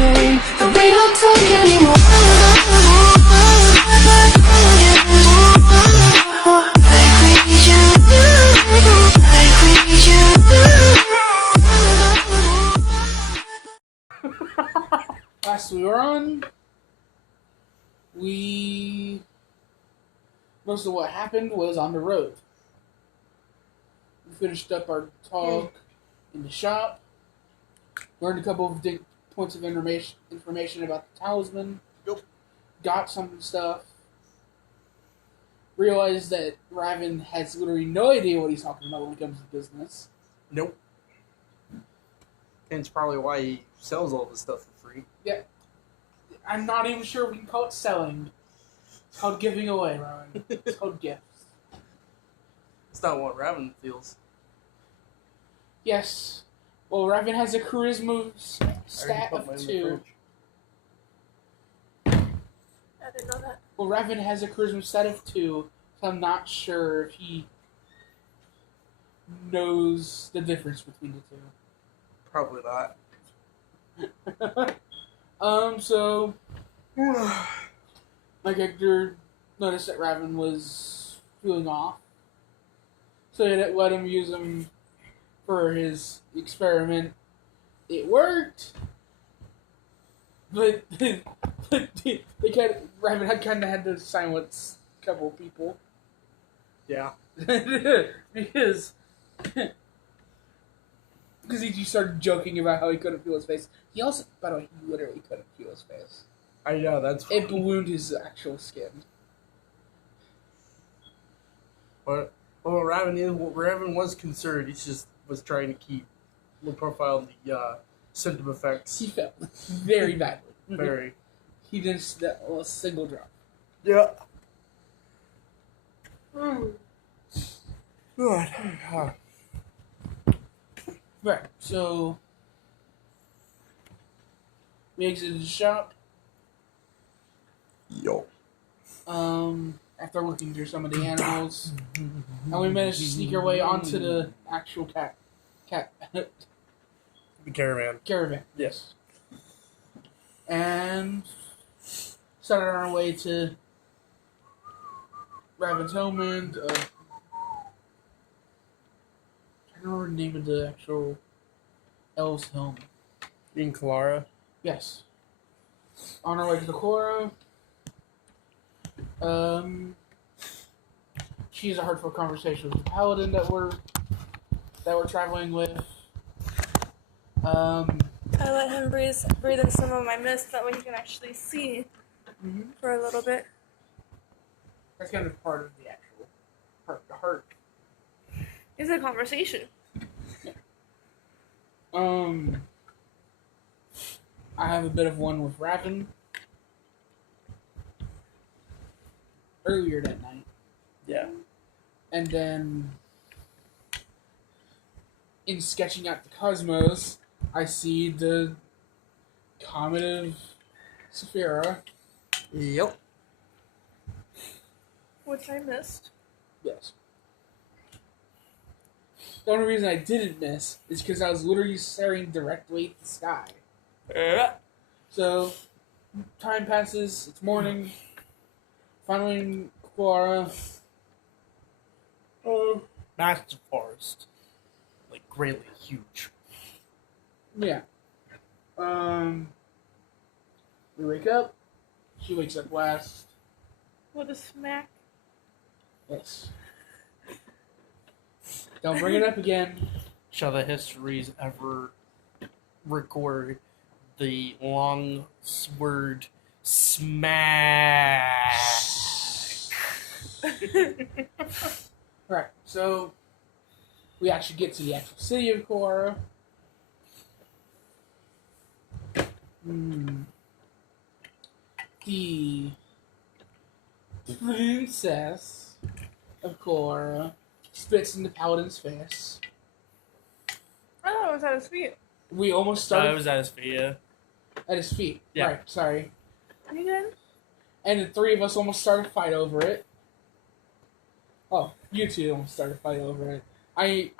me, but we don't talk anymore. Like we need you, like we need you. Last we were on, most of what happened was on the road. We finished up our talk in the shop, learned a couple of points of information about the talisman, got some stuff, realized that Raven has literally no idea what he's talking about when it comes to business. Nope. And it's probably why he sells all this stuff for free. Yeah. I'm not even sure we can call it selling. It's called giving away, Raven. It's called gifts. It's not what Raven feels. Yes. Well, Raven has a charisma stat of 2. I didn't know that. Well, Raven has a charisma stat of 2, so I'm not sure if he knows the difference between the two. Probably not. So my character noticed that Raven was feeling off, so he let him use him for his experiment. It worked, but Raven kind of had to silence a couple of people. Yeah. because he started joking about how he couldn't feel his face. He also, by the way, he literally couldn't feel his face. I know, that's It ballooned his actual skin. But well, Raven was concerned. He just was trying to keep low profile the symptom effects. He felt very badly. Very. He didn't step a single drop. Yeah. Good. Right, so we exited the shop. Yo. After looking through some of the animals, and we managed to sneak our way onto the actual The caravan. caravan. Yes. And started on our way to Raven's home and I don't remember the name of the actual elf's home. In Clara. Yes. On our way to the Cora. She's a heartfelt conversation with the paladin that we're traveling with. I let him breathe in some of my mist, that way he can actually see for a little bit. That's kind of part of the actual heart. It's a conversation. I have a bit of one with Raven earlier that night. Yeah. And then in sketching out the cosmos, I see the comet of Saphira. Yep. Which I missed. Yes. The only reason I didn't miss is because I was literally staring directly at the sky. So, time passes, it's morning, finally in Quara. Massive forest. Like, greatly huge. Yeah. We wake up, she wakes up last. What a smack. Yes. Don't bring it up again. Shall the histories ever record the long word smack? Right, so we actually get to the actual city of Quara. The princess of Quara spits in the paladin's face. I thought it was at his feet. We almost started It was at his feet, yeah. at his feet. Yeah. Right, sorry. You good? And the three of us almost started a fight over it. Oh, you two almost started a fight over it. I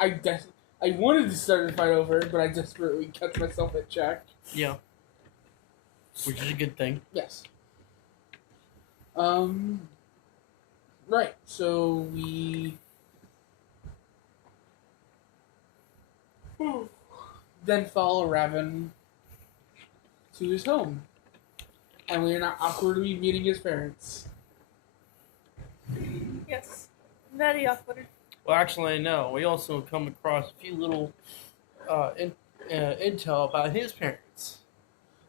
wanted to start a fight over it, but I desperately kept myself at check. Yeah. which is a good thing. Yes. Right. So we then follow Raven to his home, and we are now awkwardly meeting his parents. Yes. Very awkward. Well, actually, no. We also come across a few little intel about his parents.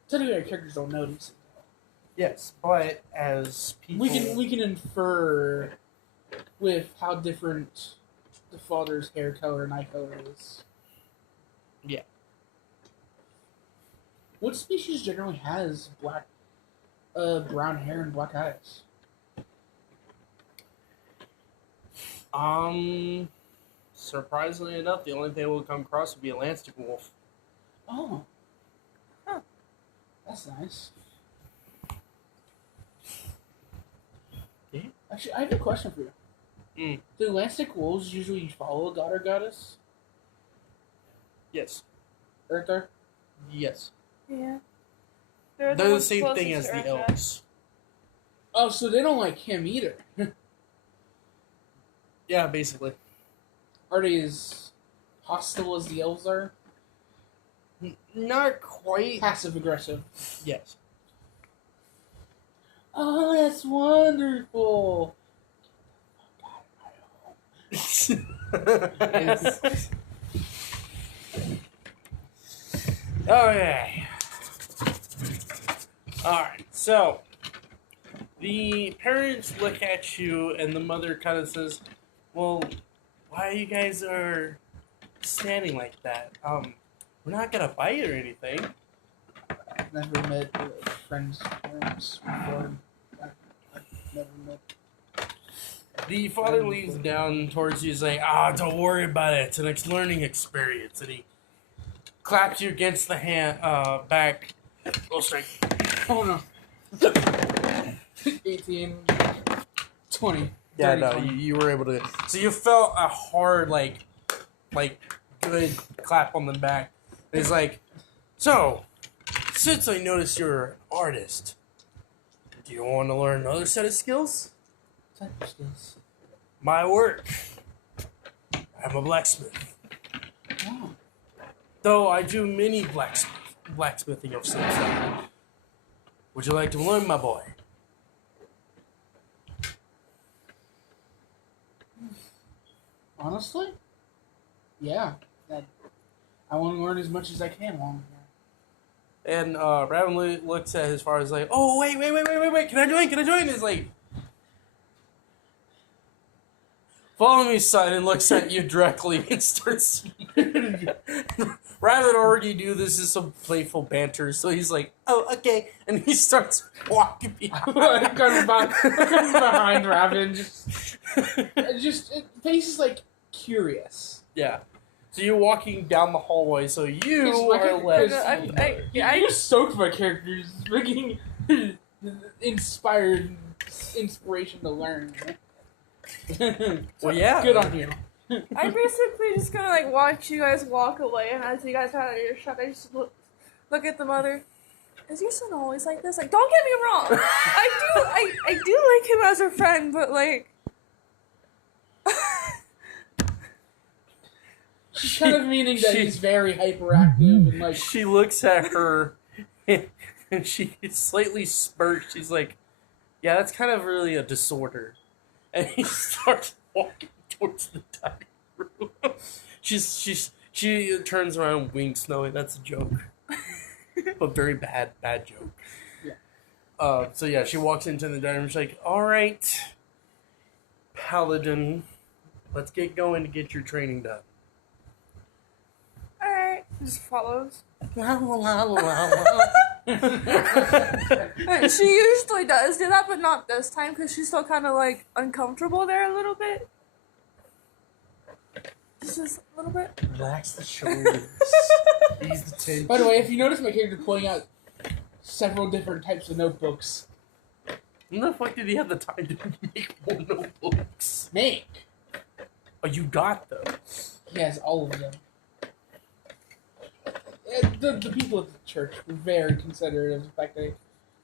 Technically, our characters don't notice. Yes, but as people, We can infer with how different the father's hair color and eye color is. Yeah. What species generally has black, brown hair and black eyes? Surprisingly enough, the only thing we'll come across would be a Atlantic wolf. Oh. Huh. That's nice. Yeah. Actually, I have a question for you. Do Atlantic wolves usually follow a god or goddess? Yes. Earther? Yes. Yeah. They're the ones same thing as closest the to Earth. elves. Oh, so they don't like him either. Yeah, basically. Are they as hostile as the elves are? Not quite. Passive aggressive. Yes. Oh, that's wonderful. Yes. Okay. Alright, so the parents look at you and the mother kind of says, well, why you guys are standing like that? We're not gonna bite or anything. I've never met friends' parents before. I've never met. The father leans down towards you. He's like, don't worry about it. It's an learning experience. And he claps you against the back. Little strike. Oh no. 18, 20. Yeah, 30, no, 20. you were able to. So you felt a hard, good clap on the back. And he's like, so, since I noticed you're an artist, do you want to learn another set of skills? Type of skills. My work. I'm a blacksmith. Oh. Though I do many blacksmithing of some sort. Would you like to learn, my boy? Honestly? Yeah. I want to learn as much as I can while I'm here. And Raven looks at his father, like, oh, wait, can I join? He's like, follow me, son, and looks at you directly and starts. Raven already knew this is some playful banter, so he's like, oh, okay. And he starts walking behind. I'm coming behind Raven. Just face is like curious. Yeah. So you're walking down the hallway, so you It's like are left. I just stoked my characters, making inspiration to learn. Well, yeah. Good on you. I'm basically just gonna watch you guys walk away, and as you guys have your shot, I just look at the mother. Is your son always like this? Like, don't get me wrong, I do like him as a friend, but She's kind of meaning that he's very hyperactive and She looks at her, and she slightly smirks. She's like, yeah, that's kind of really a disorder. And he starts walking towards the dining room. She turns around, winks, knowing that's a joke, but very bad joke. Yeah. So yeah, she walks into the dining room. She's like, "All right, Paladin, let's get going to get your training done." alright, just follows. La, la, la, la, She usually does do that, but not this time because she's still kind of uncomfortable there a little bit. Just a little bit. Relax the shoulders. Ease the tension. By the way, if you notice my character pulling out several different types of notebooks. When the fuck did he have the time to make more notebooks? Make. Oh, you got them. He has all of them. the people at the church were very considerate of the fact that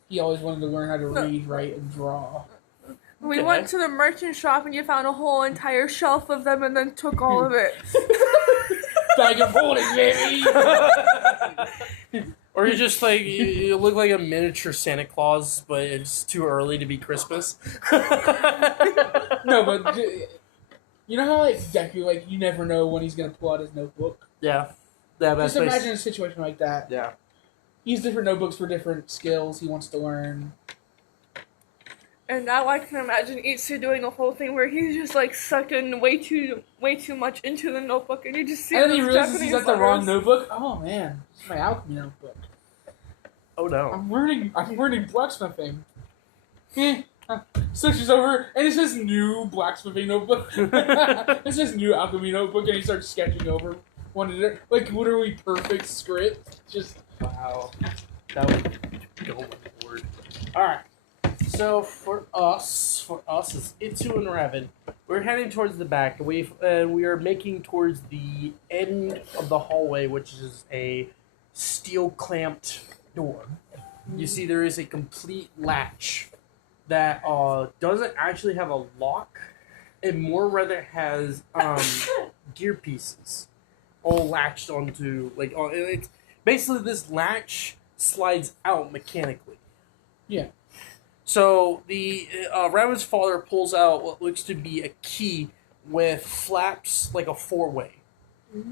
he always wanted to learn how to read, write, and draw. We Okay. went to the merchant shop and you found a whole entire shelf of them and then took all of it. Bag of holding, baby! Or you just like you look like a miniature Santa Claus, but it's too early to be Christmas. No, but you know how like Deku, like you never know when he's gonna pull out his notebook. Yeah, that's Just imagine a situation like that. Yeah. He has different notebooks for different skills he wants to learn. And now I can imagine Itsu doing the whole thing where he's just like sucking way too much into the notebook, and you just see And then he those realizes Japanese he's got the wrong letters. notebook. Oh man, it's my alchemy notebook. Oh no. I'm learning blacksmithing. Switches over, and it says new blacksmithing notebook. It says new alchemy notebook, and he starts sketching over one of it, like literally perfect script. Just Wow. That would go my word. Alright. So for us as Itsu and Raven, we're heading towards the back. We are making towards the end of the hallway, which is a steel clamped door. You see there is a complete latch that doesn't actually have a lock. It more rather has gear pieces all latched onto it's basically this latch slides out mechanically. yeah. So the Raven's father pulls out what looks to be a key with flaps like a four-way.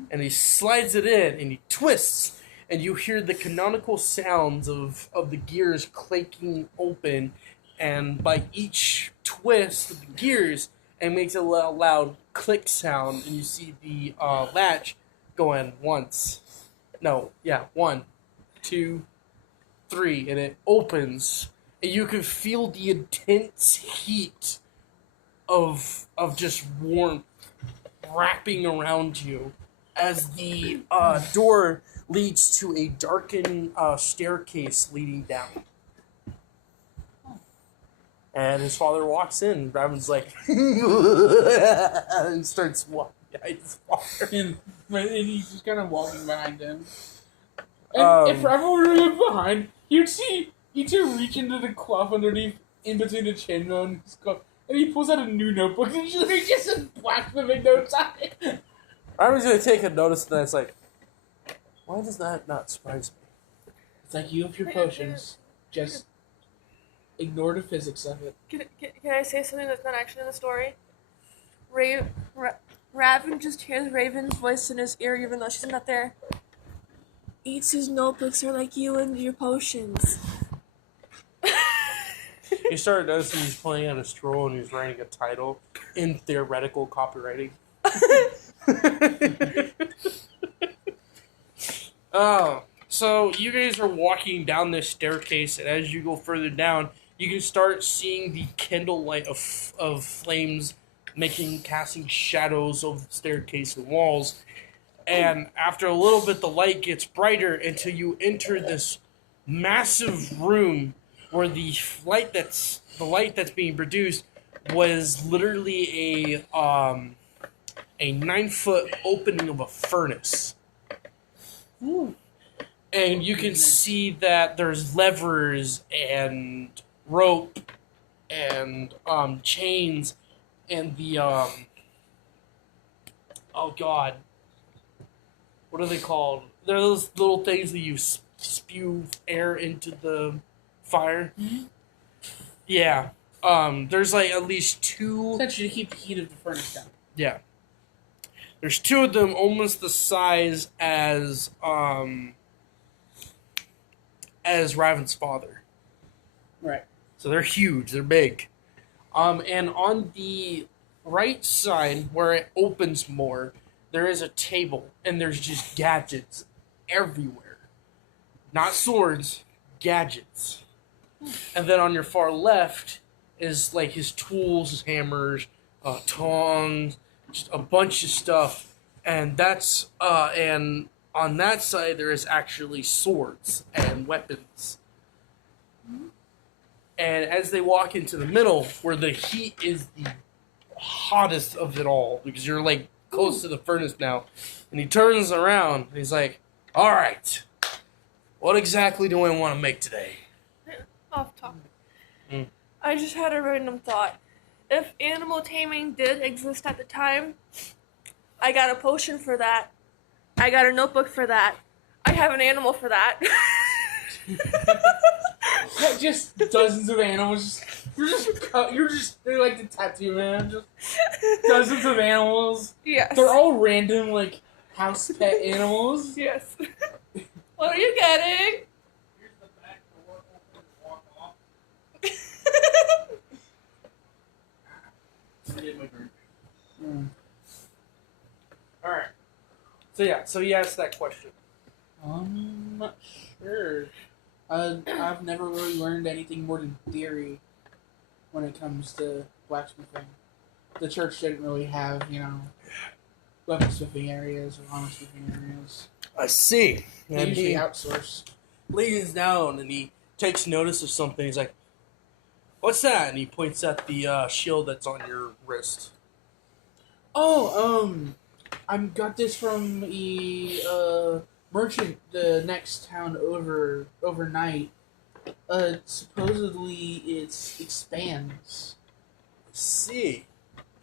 And he slides it in and he twists, and you hear the canonical sounds of the gears clanking open, and by each twist of the gears, it makes a loud click sound, and you see the latch going once. No, yeah, 1, 2, 3, and it opens. And you can feel the intense heat of just warmth wrapping around you as the door leads to a darkened staircase leading down. And his father walks in. Raven's like, and starts walking behind his father. And he's just kind of walking behind him. And if Raven were to look behind, you'd see Itsu reach into the cloth underneath, in between the chin bone and his cloth, and he pulls out a new notebook and he just says blacksmithing notes on it. Raven's gonna take a notice, and then it's like, why does that not surprise me? It's like you have your potions. Just ignore the physics of it. Can I say something that's not actually in the story? Raven just hears Raven's voice in his ear even though she's not there. Itsu's notebooks are like you and your potions. You started noticing he's pulling out a scroll and he's writing a title in theoretical copywriting. Oh, so you guys are walking down this staircase, and as you go further down, you can start seeing the candle light of flames casting shadows over the staircase and walls. And after a little bit, the light gets brighter until you enter this massive room where the light that's being produced was literally a 9-foot opening of a furnace. Ooh. And you can see that there's levers and rope and chains and the oh god, what are they called? They're those little things that you spew air into the fire. Mm-hmm. Yeah. There's like at least 2. Essentially to keep the heat of the furnace down. Yeah. There's 2 of them almost the size as Raven's father. Right. So they're huge, they're big. And on the right side where it opens more, there is a table and there's just gadgets everywhere. Not swords, gadgets. And then on your far left is like his tools, his hammers, tongs, just a bunch of stuff. And that's and on that side there is actually swords and weapons. And as they walk into the middle, where the heat is the hottest of it all, because you're like close to the furnace now, and he turns around and he's like, All right. What exactly do I want to make today? Off topic. Mm. I just had a random thought. If animal taming did exist at the time, I got a potion for that. I got a notebook for that. I have an animal for that. Just dozens of animals. They're like the tattoo man. Just dozens of animals. Yes. They're all random, like, house pet animals. Yes. What are you getting? Here's the back door. Open and walk off. All right. So he asked that question. I'm not sure. I've never really learned anything more than theory when it comes to blacksmithing. The church didn't really have, weaponsmithing areas or armorsmithing areas. I see. They And usually he outsource. leans down and he takes notice of something. He's like, "What's that?" And he points at the shield that's on your wrist. Oh, I got this from a merchant the next town overnight. Supposedly it expands. See.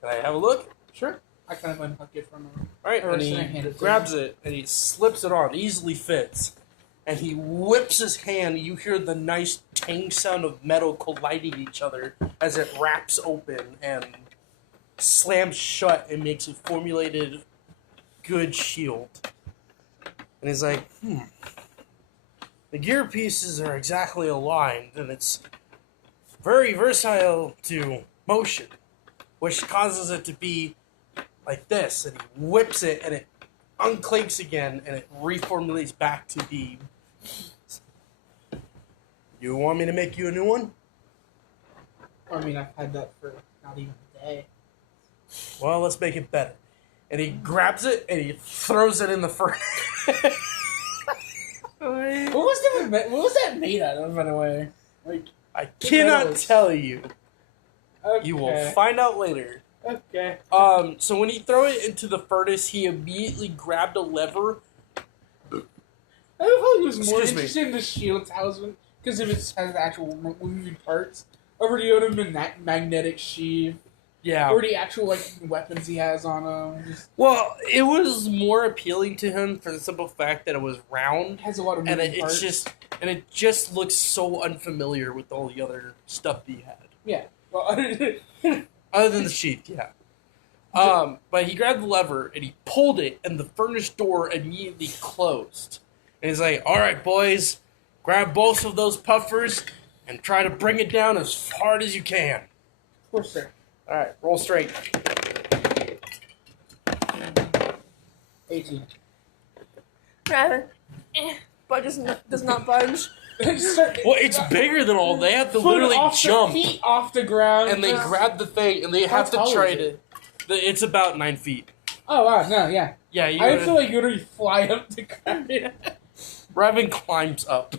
Can I have a look? Sure. I kind of unhook it from her. Right, Or and should I he hand it to grabs him? it and he slips it on. Easily fits. And he whips his hand. You hear the nice tang sound of metal colliding each other as it wraps open and slams shut and makes a formulated good shield. And he's like, the gear pieces are exactly aligned and it's very versatile to motion, which causes it to be like this. And he whips it and it unclinks again and it reformulates back to be. You want me to make you a new one? I mean, I've had that for not even a day. Well, let's make it better. And he grabs it and he throws it in the furnace. What was that made out of, by the way? Like, I cannot knows? tell you. okay. You will find out later. Okay. So when he threw it into the furnace, he immediately grabbed a lever. I thought he was more Excuse me. interested in the shield talisman because if it has actual moving parts over the other magnetic sheath Yeah. or the actual like weapons he has on him. Just Well, it was more appealing to him for the simple fact that it was round, has a lot of and moving it parts. just looks so unfamiliar with all the other stuff that he had. Yeah. Well, Other than the sheath, yeah. But he grabbed the lever and he pulled it, and the furnace door immediately closed. And he's like, "All right, boys, grab both of those puffers and try to bring it down as hard as you can." of course, sir. All right, roll straight. 18. Raven. But does not budge. Well, it's bigger than all. They have to Foot literally off jump, the feet off the ground, and they just- grab the thing, and they How have to tall try is to. it? It's about 9 feet. Oh wow, no, yeah. Yeah, you. I feel like you literally fly up to grab it. Raven climbs up.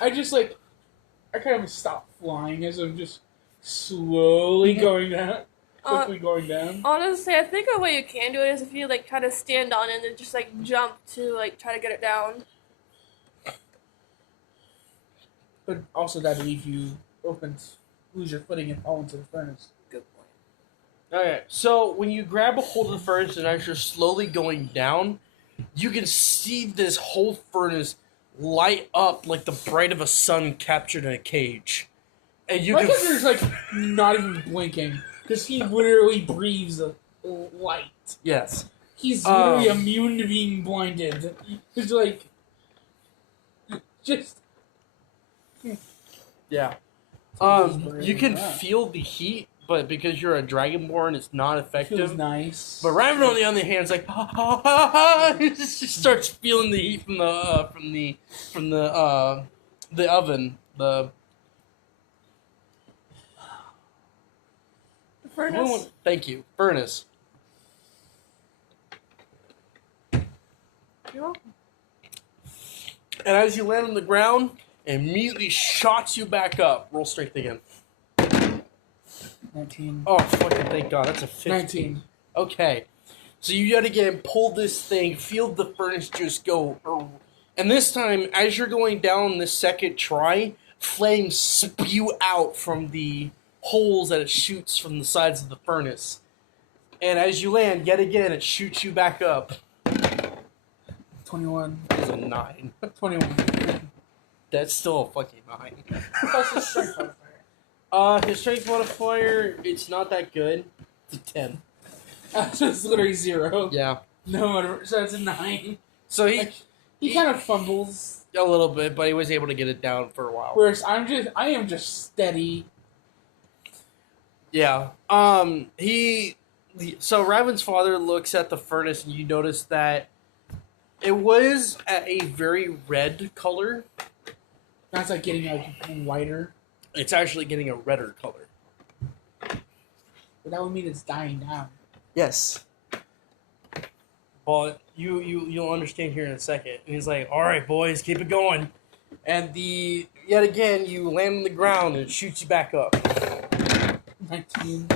I kind of stop flying as I'm just slowly going down, quickly going down. Honestly, I think a way you can do it is if you like kind of stand on it and then just like jump to like try to get it down. But also that leaves you lose your footing and fall into the furnace. Good point. Okay, so when you grab a hold of the furnace and as you're slowly going down, you can see this whole furnace light up like the bright of a sun captured in a cage. And you My can. character's like not even blinking because he literally breathes a light. Yes. He's literally immune to being blinded. He's like just. Yeah. Something's You can burning up. feel the heat, but because you're a dragonborn, it's not Feels effective. nice. But Raven, on the other hand, is like, he just starts feeling the heat from the oven. The furnace. Thank you, furnace. You're welcome. And as you land on the ground, it immediately shots you back up. Roll strength again. 19. Oh, fucking thank God, that's a 15. 19. Okay. So you yet again pull this thing, feel the furnace just go, and this time, as you're going down the second try, flames spew out from the holes that it shoots from the sides of the furnace. And as you land, yet again, it shoots you back up. 21. It's a 9. 21. That's still a fucking 9. Plus his strength modifier. His strength modifier, it's not that good. It's a 10. So it's literally 0. Yeah. No matter. So it's a 9. So He kind of fumbles. a little bit, but he was able to get it down for a while. Whereas I am just steady. Yeah. So Raven's father looks at the furnace, and you notice that it was at a very red color. That's like getting like whiter. It's actually getting a redder color. But that would mean it's dying down. Yes. But you'll understand here in a second. And he's like, "All right, boys, keep it going." And yet again, you land on the ground and it shoots you back up. 19.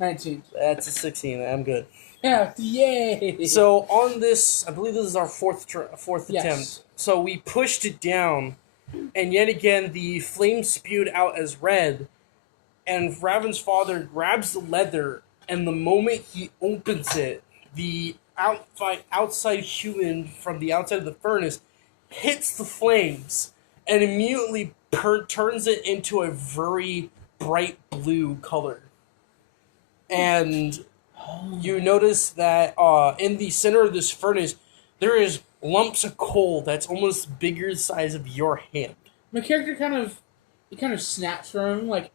19. That's a 16. I'm good. Yeah, yay! So on this, I believe this is our fourth Yes. attempt. So we pushed it down, and yet again the flame spewed out as red. And Raven's father grabs the leather, and the moment he opens it, the outside human from the outside of the furnace hits the flames and immediately turns it into a very bright blue color. And you notice that in the center of this furnace, there is lumps of coal that's almost bigger the size of your hand. My character kind of snaps from him, like,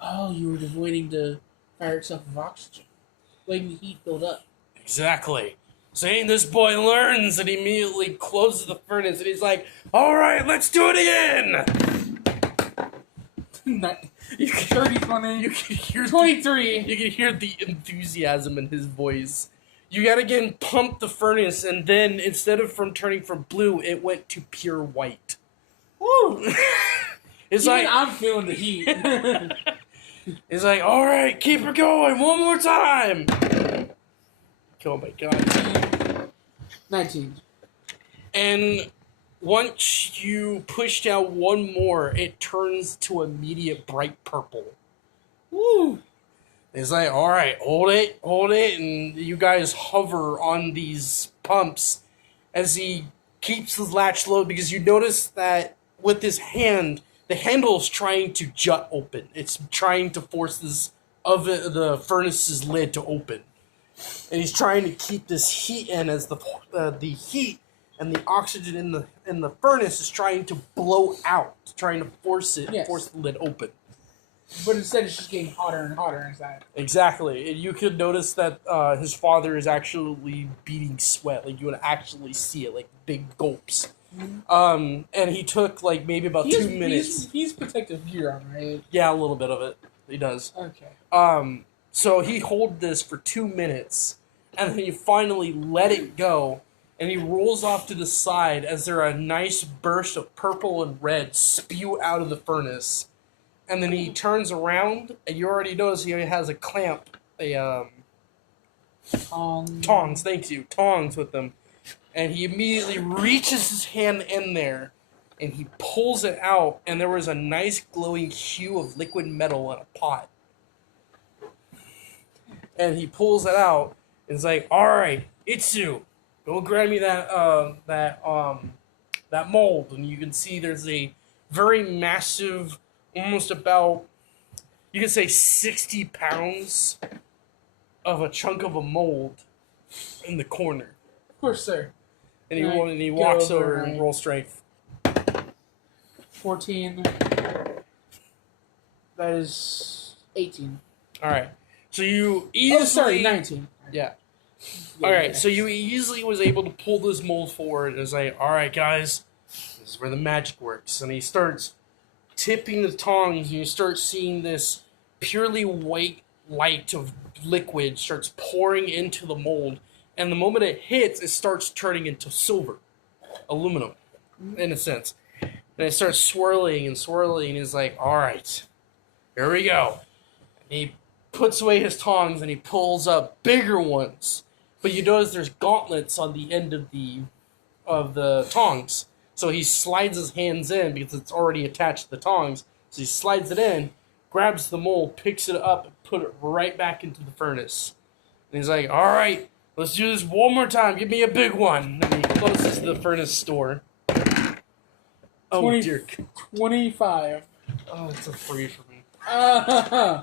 oh, you were just waiting to fire itself with oxygen. Letting the heat build up. Exactly. Saying this boy learns and immediately closes the furnace and he's like, "All right, let's do it again." You can, 30 funny. you can hear 23. You can hear the enthusiasm in his voice. You gotta again pump the furnace, and then instead of turning from blue, it went to pure white. Woo! It's Even like I'm feeling the heat. it's like, "All right, keep it going one more time." Oh my god. 19. And once you push down one more, it turns to immediate bright purple. Woo! It's like, "All right, hold it, and you guys hover on these pumps as he keeps the latch low, because you notice that with his hand, the handle is trying to jut open. It's trying to force the furnace's lid to open. And he's trying to keep this heat in as the heat and the oxygen in the furnace is trying to blow out, trying to force the lid open. But instead, it's just getting hotter and hotter inside. Exactly. And you could notice that his father is actually beating sweat. Like, you would actually see it, like big gulps. Mm-hmm. And he took like maybe about 2 minutes. He's protective gear on, right? Yeah, a little bit of it. He does. Okay. So he hold this for 2 minutes, and then he finally let it go, and he rolls off to the side as there are a nice burst of purple and red spew out of the furnace. And then he turns around, and you already notice he has a clamp, tongs, thank you, tongs with them. And he immediately reaches his hand in there, and he pulls it out, and there was a nice glowing hue of liquid metal in a pot. And he pulls it out, and is like, "All right, Itsu, go grab me that mold." And you can see there's a very massive, almost about, you could say 60 pounds of a chunk of a mold in the corner. Of course, sir. And he walks over and right. rolls strength. 14. That is 18. All right. So you easily... Oh, sorry, 19. Yeah. All right. So you easily was able to pull this mold forward and say, "All right, guys, this is where the magic works." And he starts tipping the tongs, and you start seeing this purely white light of liquid starts pouring into the mold. And the moment it hits, it starts turning into silver, aluminum, in a sense. And it starts swirling and swirling, and he's like, "All right, here we go." And he puts away his tongs, and he pulls up bigger ones. but you notice there's gauntlets on the end of the tongs. So he slides his hands in because it's already attached to the tongs. So he slides it in, grabs the mold, picks it up, and put it right back into the furnace. And he's like, all right, let's do this one more time. Give me a big one. And he closes the furnace door. Oh, 20 dear. 25. Oh, it's a 3 for me. Uh,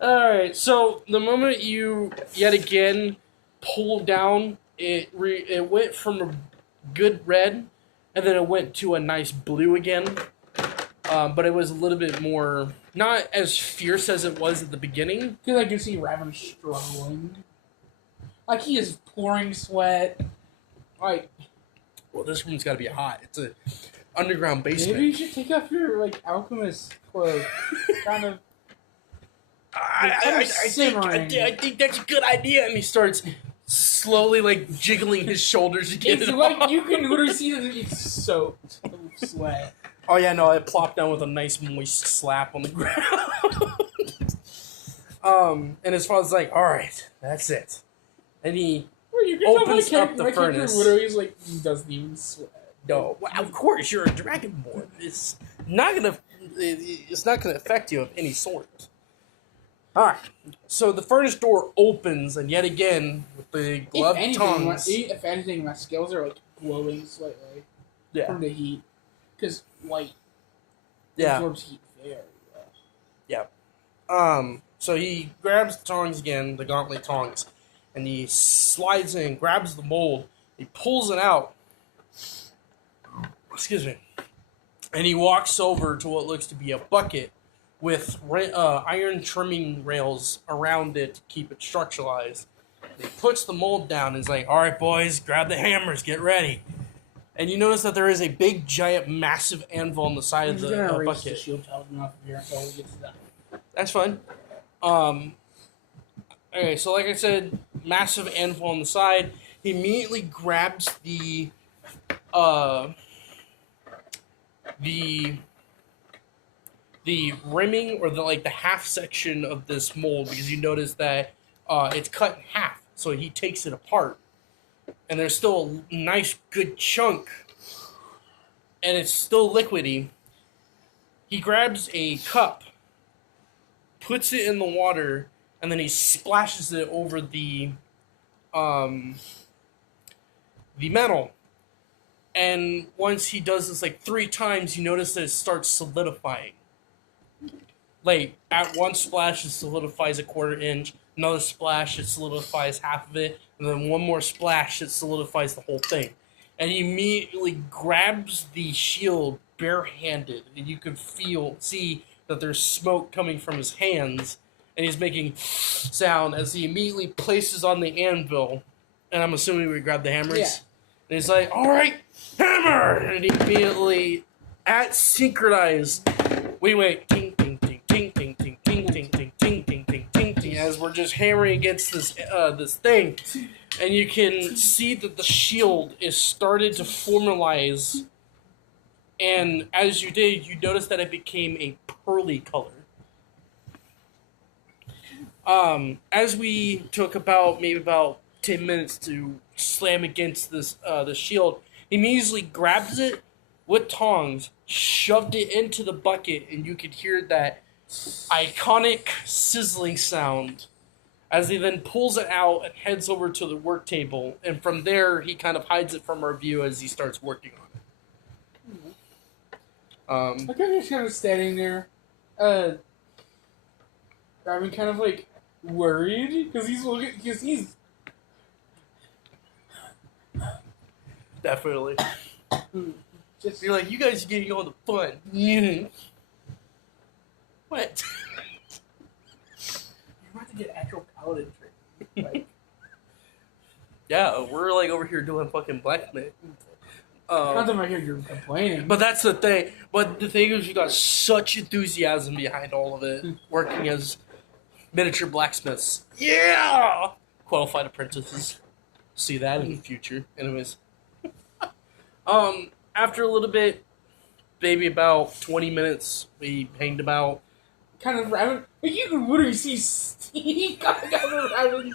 Alright, so the moment you, yet again, pull down, it went from a good red, and then it went to a nice blue again. But it was a little bit more, not as fierce as it was at the beginning. because I can see Raven struggling. Like, he is pouring sweat. Like, Well, this room's got to be hot. It's a underground basement. maybe you should take off your, like, alchemist clothes. kind of... I think that's a good idea. And he starts slowly, like, jiggling his shoulders to get It's it like, off. you can literally see that it's soaked with sweat. Oh, yeah, no, I plopped down with a nice moist slap on the ground. And his father's like, all right, that's it. And he, Well, you can Opens tell up the my character furnace. literally is like, he doesn't even sweat. no, well, of course, you're a dragonborn. It's not gonna affect you of any sort. All right, so the furnace door opens, and yet again, with the gloved tongs. If anything, my skills are like glowing slightly Yeah, from the heat. Because light yeah. absorbs heat very well. So he grabs the tongs again, the gauntlet tongs, and he slides in, grabs the mold, he pulls it out. Excuse me. And he walks over to what looks to be a bucket with iron trimming rails around it to keep it structuralized. He puts the mold down and is like, all right, boys, grab the hammers, get ready. And you notice that there is a big, giant, massive anvil on the side of I'm the just gonna erase the bucket. shield tiling off of here until we get to that. That's fine. Okay, so like I said, massive anvil on the side. He immediately grabs the rimming or the half section of this mold because you notice that it's cut in half. So he takes it apart, and there's still a nice good chunk, and it's still liquidy. He grabs a cup, puts it in the water, and then he splashes it over the metal. And once he does this 3 times, you notice that it starts solidifying. Like, at one splash, it solidifies a 1/4 inch. Another splash, it solidifies half of it. And then one more splash, it solidifies the whole thing. And he immediately grabs the shield barehanded. And you can see that there's smoke coming from his hands. And he's making sound as he immediately places on the anvil. And I'm assuming we grab the hammers. Yeah. And he's like, all right, hammer! And he immediately, at synchronized, wait, ting, ting, ting, ting, ting, ting, ting, ting, ting, ting, ting, ting, ting, ting, as we're just hammering against this thing. And you can see that the shield is started to formalize. And as you did, you notice that it became a pearly color. As we took about 10 minutes to slam against this the shield, he immediately grabs it with tongs, shoved it into the bucket, and you could hear that iconic sizzling sound as he then pulls it out and heads over to the work table. And from there, he kind of hides it from our view as he starts working on it. Like, I'm just kind of standing there, I'm kind of worried because he's Definitely. just You're like, you guys are getting all the fun. Mm-hmm. What? You're about to get actual paladin training. Yeah, we're over here doing fucking blacksmith. Not that I hear you're complaining. But that's the thing. But the thing is, you got such enthusiasm behind all of it, working as miniature blacksmiths. Yeah! Qualified apprentices. See that in the future. Anyways. After a little bit, maybe about 20 minutes, we hanged about. Kind of raven. Like, you can literally see steam coming out of the raven's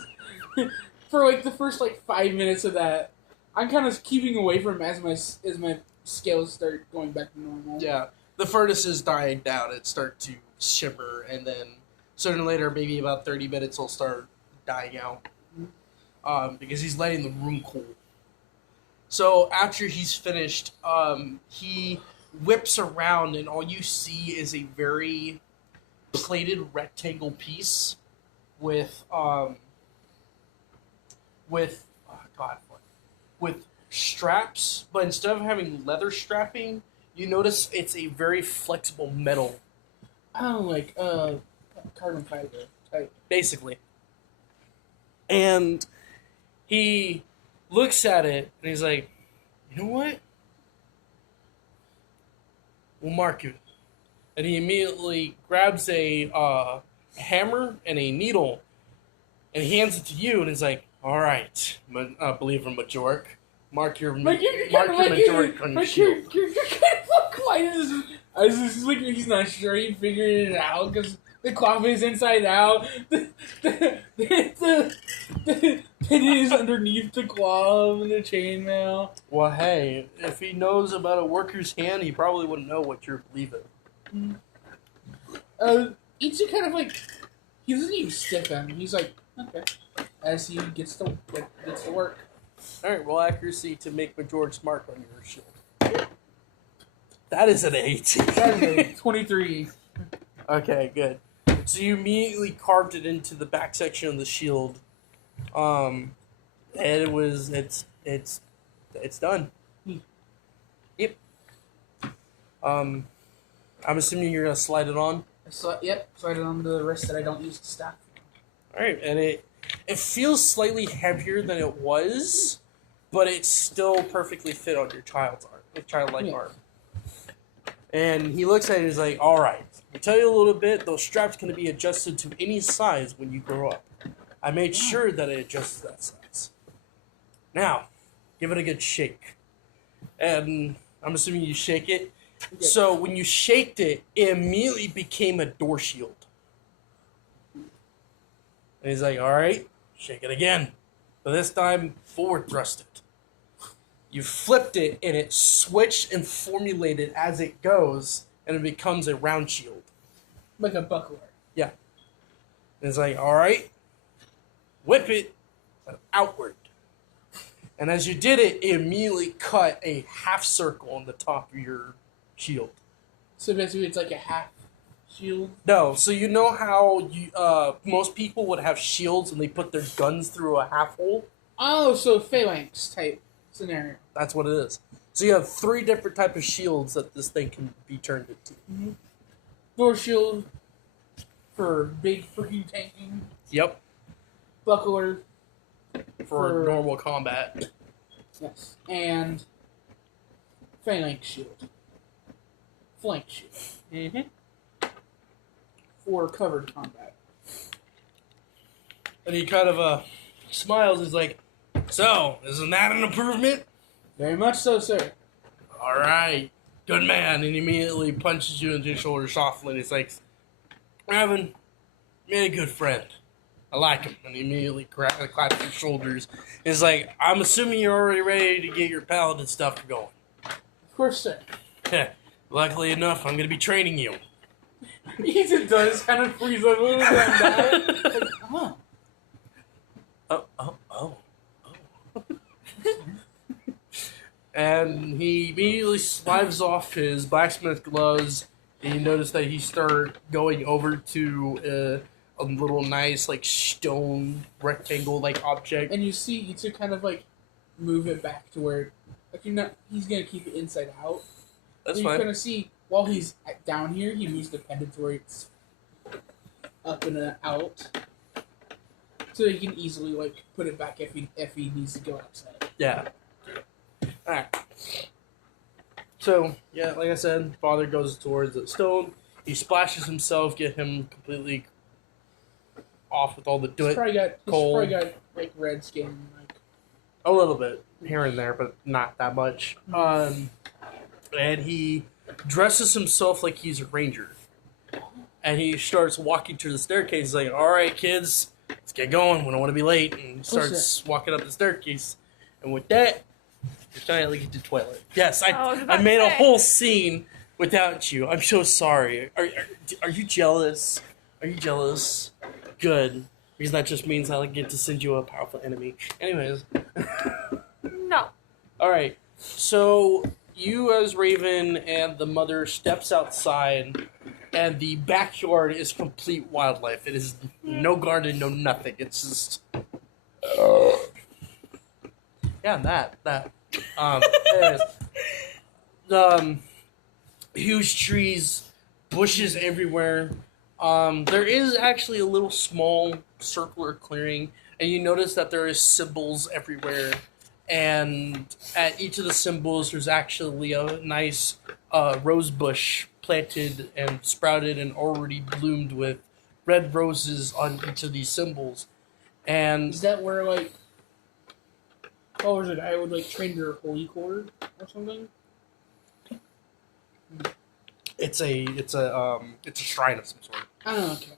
for like the first like 5 minutes of that, I'm kind of keeping away from him as my scales start going back to normal. Yeah, the furnace is dying down. It start to shimmer, and then sooner or later, maybe about 30 minutes, will start dying out. Because he's letting the room cool. So after he's finished, he whips around, and all you see is a very plated rectangle piece with straps, but instead of having leather strapping, you notice it's a very flexible metal, Oh, like carbon fiber type. basically. And he looks at it and he's like, "You know what? We'll mark it." And he immediately grabs a hammer and a needle and he hands it to you, and he's like, "All right, believer Majork, mark your Majork on your shield." You're kind of quiet. I was just like, he's not sure he figured it out because the cloth is inside out. The pin is underneath the cloth and the chainmail. Well, hey, if he knows about a worker's hand, he probably wouldn't know what you're believing. Ichi kind of like, he doesn't even stiff him. He's like, okay, as he gets to work. All right, roll accuracy to make Majork's mark on your shield. That is an 18. That is a 23. Okay, good. So you immediately carved it into the back section of the shield, and it's done. Yep. I'm assuming you're gonna slide it on. Yep, slide it on the wrist that I don't use to staff. All right, and it feels slightly heavier than it was, but it's still perfectly fit on your childlike arm. And he looks at it and is like, "All right, I'll tell you a little bit. Those straps can be adjusted to any size when you grow up. I made sure that it adjusts that size. Now, give it a good shake." And I'm assuming you shake it. Okay. So when you shaked it, it immediately became a door shield. And he's like, "All right, shake it again. But this time, forward thrust it." You flipped it, and it switched and formulated as it goes, and it becomes a round shield. Like a buckler. Yeah. And it's like, "All right, whip it outward." And as you did it, it immediately cut a half circle on the top of your shield. So basically it's like a half shield. No, so you know how most people would have shields and they put their guns through a half hole? Oh, so phalanx type scenario. That's what it is. So you have 3 different types of shields that this thing can be turned into. Mm-hmm. Door shield for big freaking tanking. Yep. Buckler. For normal combat. Yes. And phalanx shield. Flank shield. Mm-hmm. For covered combat. And he kind of smiles. He's like, "So, isn't that an improvement?" Very much so, sir. "All right, good man." And he immediately punches you into your shoulder softly. And he's like, "Raven, made a good friend. I like him." And he immediately claps your shoulders. He's like, "I'm assuming you're already ready to get your paladin stuff going." Of course, sir. "Luckily enough, I'm going to be training you." He does kind of freeze up a little bit on that. Like, huh. Oh. And he immediately slides off his blacksmith gloves, and you notice that he started going over to a little nice, like, stone rectangle like object. And you see Itsu kind of like move it back to where, like, he's gonna keep it inside out. That's so fine. You're gonna see while he's down here, he moves the pendant to where it's up and out, so he can easily like put it back if he needs to go outside. Yeah. Alright. So, yeah, like I said, father goes towards the stone. He splashes himself, get him completely off with all the He's probably got like red skin, like a little bit here and there, but not that much. And he dresses himself like he's a ranger. And he starts walking to the staircase. He's like, "All right, kids, let's get going. We don't want to be late. And starts walking up the staircase. And with that, you're trying to get to the toilet. Yes, I made a whole scene without you. I'm so sorry. Are you jealous? Are you jealous? Good. Because that just means I get to send you a powerful enemy. Anyways. No. Alright. So, you as Raven and the mother steps outside, and the backyard is complete wildlife. It is no garden, no nothing. It's just... yeah, that. Anyways. Huge trees, bushes everywhere. There is actually a little small circular clearing, and you notice that there is symbols everywhere. And at each of the symbols, there's actually a nice rose bush planted and sprouted and already bloomed with red roses on each of these symbols. And Is that where, like, what was it? I would, like, train your holy cord or something? it's a shrine of some sort. Oh, okay.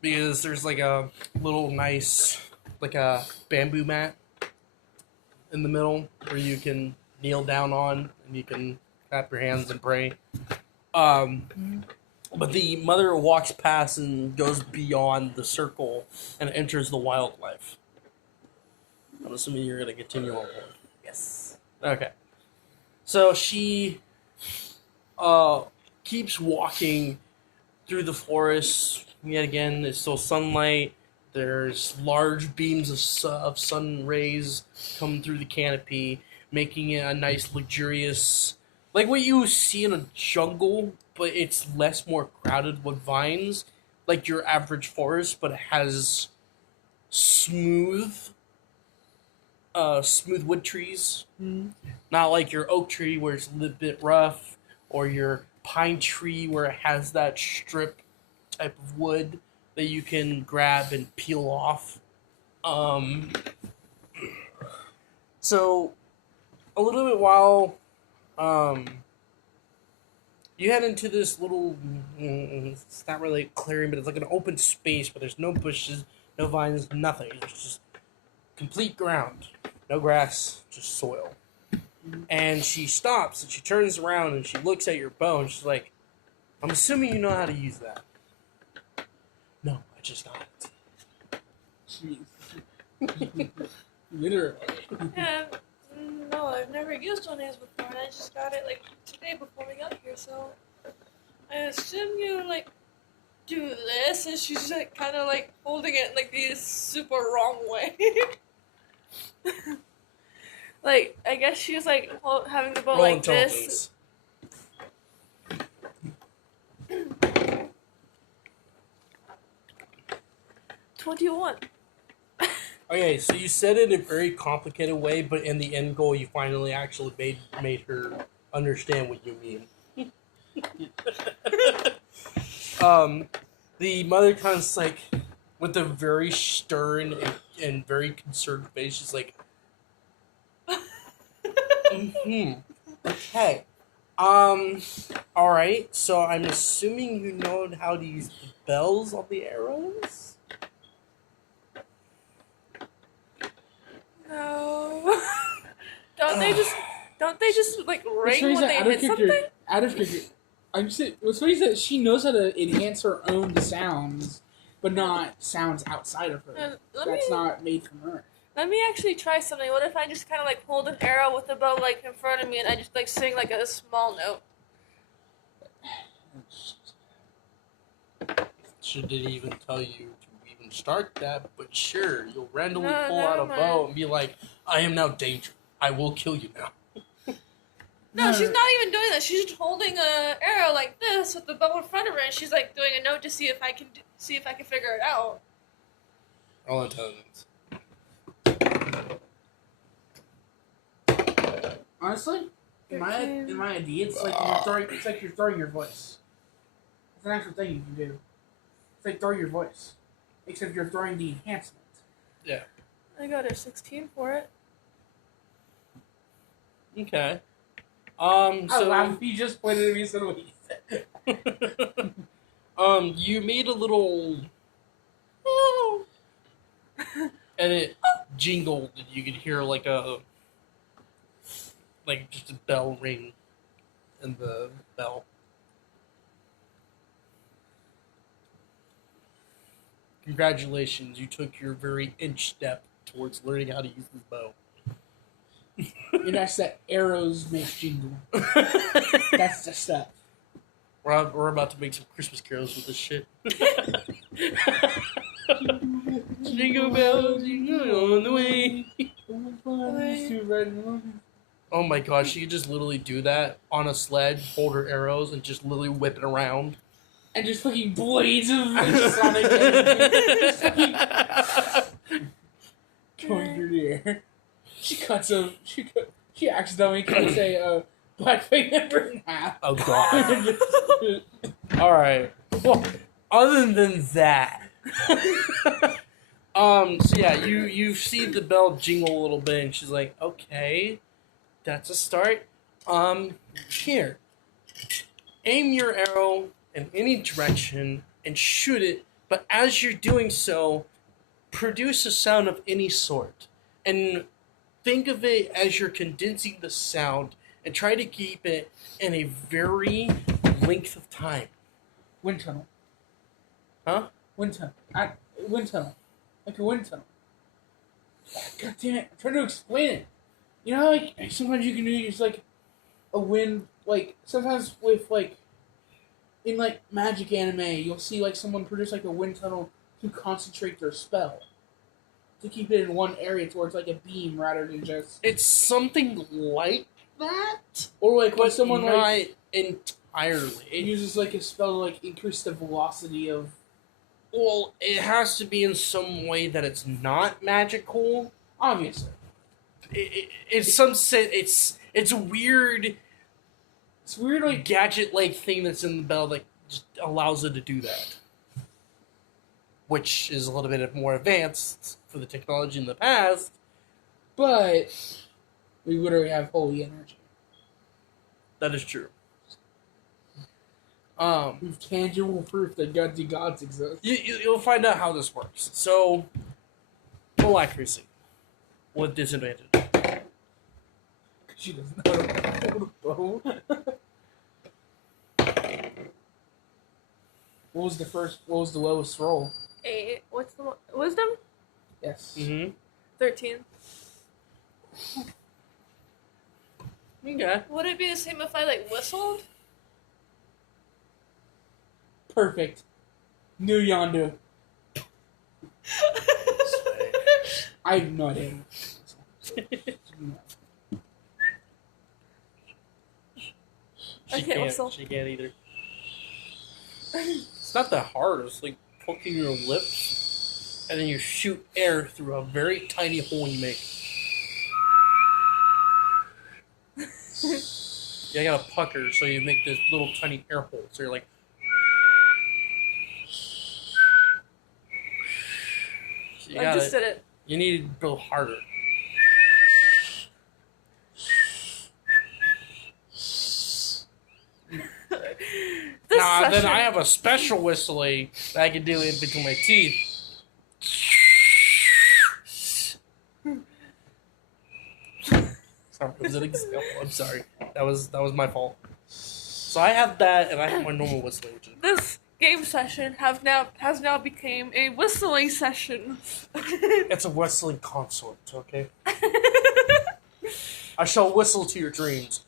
Because there's like a little nice, like a bamboo mat in the middle where you can kneel down on and you can clap your hands and pray. But the mother walks past and goes beyond the circle and enters the wildlife. I'm assuming you're going to continue on board. Yes. Okay. So she keeps walking through the forest. Yet again, there's still sunlight. There's large beams of sun rays come through the canopy, making it a nice, luxurious, like what you see in a jungle, but it's more crowded with vines, like your average forest, but it has smooth wood trees. Not like your oak tree where it's a little bit rough, or your pine tree where it has that strip type of wood that you can grab and peel off. So, a little bit while you head into this little, it's not really a clearing, but it's like an open space, but there's no bushes, no vines, nothing. It's just complete ground. No grass, just soil. And she stops, and she turns around, and she looks at your bow, and she's like, I'm assuming you know how to use that. No, I just got it. Jeez. Literally. Yeah, no, I've never used one of these before, and I just got it like today before we got here. So I assume you like do this, and she's like kind of like holding it like the super wrong way. Like I guess she was like having the bow Roll like this. intelligence. 21. Okay, so you said it in a very complicated way, but in the end goal, you finally actually made her understand what you mean. The mother kind of like, with a very stern and very concerned face, she's like, okay. Alright, so I'm assuming you know how to use the bells on the arrows? No. Don't they just like ring when they hit something? Out of character. What's funny is that she knows how to enhance her own sounds, but not sounds outside of her. That's not made from her. Let me actually try something. What if I just kind of like hold an arrow with the bow like in front of me and I just like sing like a small note? She didn't even tell you to even start that, but sure, you'll randomly No, pull out a never bow mind. and be like, I am now danger. I will kill you now. No, she's not even doing that. She's just holding a arrow like this with the bow in front of her, and she's like doing a note to see if I can figure it out. All intelligence. Honestly, in my idea, it's like you're throwing your voice. It's an actual thing you can do. It's like throw your voice, except you're throwing the enhancement. Yeah. I got a 16 for it. Okay. I So laughed. He just pointed at me and said what he said. you made a little and it jingled, and you could hear like just a bell ring in the bell. Congratulations, you took your very inch step towards learning how to use this bow. And that's that arrows make jingle. That's the step. We're about to make some Christmas carols with this shit. Jingle bells, jingle on the way. Oh my gosh, she could just literally do that on a sled, hold her arrows, and just literally whip it around. And just fucking blades of Sonic energy going through the air. She accidentally cuts a black fang member in half. Oh god. Alright. Well, other than that. So yeah, you see the bell jingle a little bit, and she's like, okay, that's a start. Here. Aim your arrow in any direction and shoot it, but as you're doing so, produce a sound of any sort. And think of it as you're condensing the sound and try to keep it in a very length of time. Wind tunnel. Huh? Wind tunnel. Wind tunnel. Like a wind tunnel. God damn it. I'm trying to explain it. You know, like, sometimes you can do just, like, a wind, like, sometimes with, like, in, like, magic anime, you'll see, like, someone produce, like, a wind tunnel to concentrate their spell. To keep it in one area towards, like, a beam rather than just... It's something like that, Or, like, when but someone, not like, entirely. uses, like, a spell to, like, increase the velocity of... Well, it has to be in some way that it's not magical. Obviously. It's some sense. It's a weird. It's weird, like... gadget-like thing that's in the bell that just allows it to do that. Which is a little bit more advanced for the technology in the past. But we literally have holy energy. That is true. We've tangible proof that the gods exist. You'll find out how this works. So, full accuracy. With disadvantage. She doesn't know how to hold a bow. What was the lowest roll? 8. What's the wisdom? Yes. Mm-hmm. 13. Okay. Would it be the same if I like whistled? Perfect. New Yondu. I have no idea. I can't whistle. She can't either. It's not that hard. It's like poking your lips, and then you shoot air through a very tiny hole you make. Yeah, I got a pucker, so you make this little tiny air hole. So you're like. So I just did it. You need to go harder. Then I have a special whistling that I can do in between my teeth. Sorry, it was an example. I'm sorry. That was my fault. So I have that, and I have my normal whistling. This game session has now became a whistling session. It's a whistling consort, okay? I shall whistle to your dreams.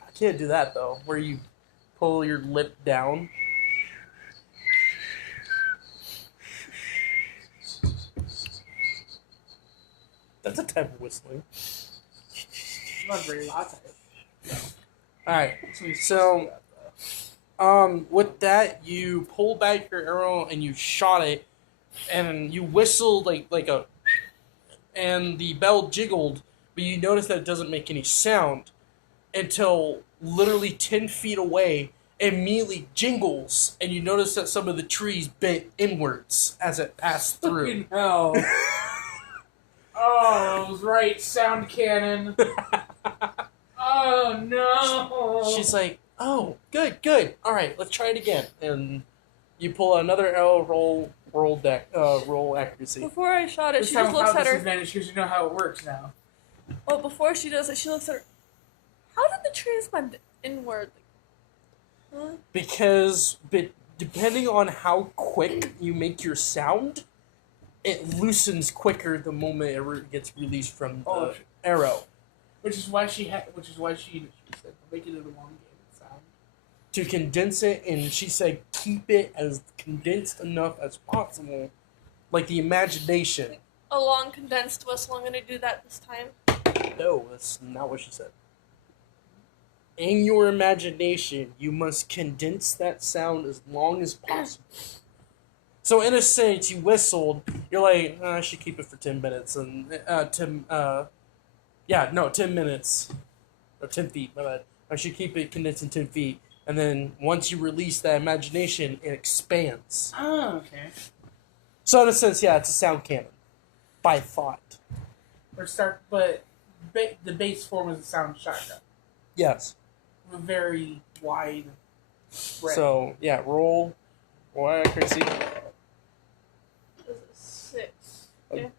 I can't do that though, where you pull your lip down. That's a type of whistling. Not very loud. Alright, so with that, you pull back your arrow and you shot it, and you whistled like a, and the bell jiggled, but you notice that it doesn't make any sound until literally 10 feet away, it immediately jingles, and you notice that some of the trees bent inwards as it passed through. Fucking hell. Oh, I was right. Sound cannon. Oh, no. She's like, Oh, good. All right, let's try it again. And you pull another arrow, roll accuracy. Before I shot it, This she time just looks without at her. disadvantage because you know how it works now. Well, before she does it, she looks at her. How did the tree expand inward? Huh? Because depending on how quick you make your sound, it loosens quicker the moment it gets released from the arrow. Which is why she said make it an elongated sound. To condense it, and she said keep it as condensed enough as possible, like the imagination. A long condensed whistle. I'm gonna do that this time. No, that's not what she said. In your imagination, you must condense that sound as long as possible. So in a sense, you whistled. You're like, I should keep it for 10 minutes, and 10 minutes or 10 feet. My bad. I should keep it condensed in 10 feet, and then once you release that imagination, it expands. Oh, okay. So in a sense, yeah, it's a sound cannon by thought. But the base form is a sound shotgun. Yes. A very wide spread. So yeah, roll accuracy. This is 6. Oh, And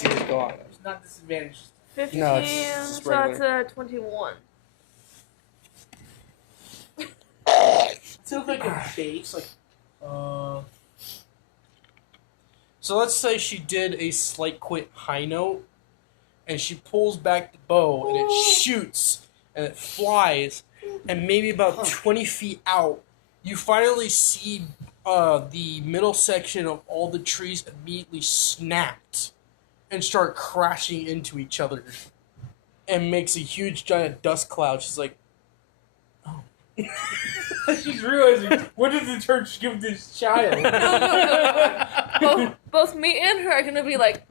Dear God. It's not disadvantaged. 15, No, it's just so that's regular. 21. It sounds like a bass, So let's say she did a slight quit high note, and she pulls back the bow, and it shoots, and it flies, and maybe about 20 feet out, you finally see the middle section of all the trees immediately snapped and start crashing into each other, and makes a huge giant dust cloud. She's like, She's realizing, what did the church give this child? No. Both me and her are gonna be like,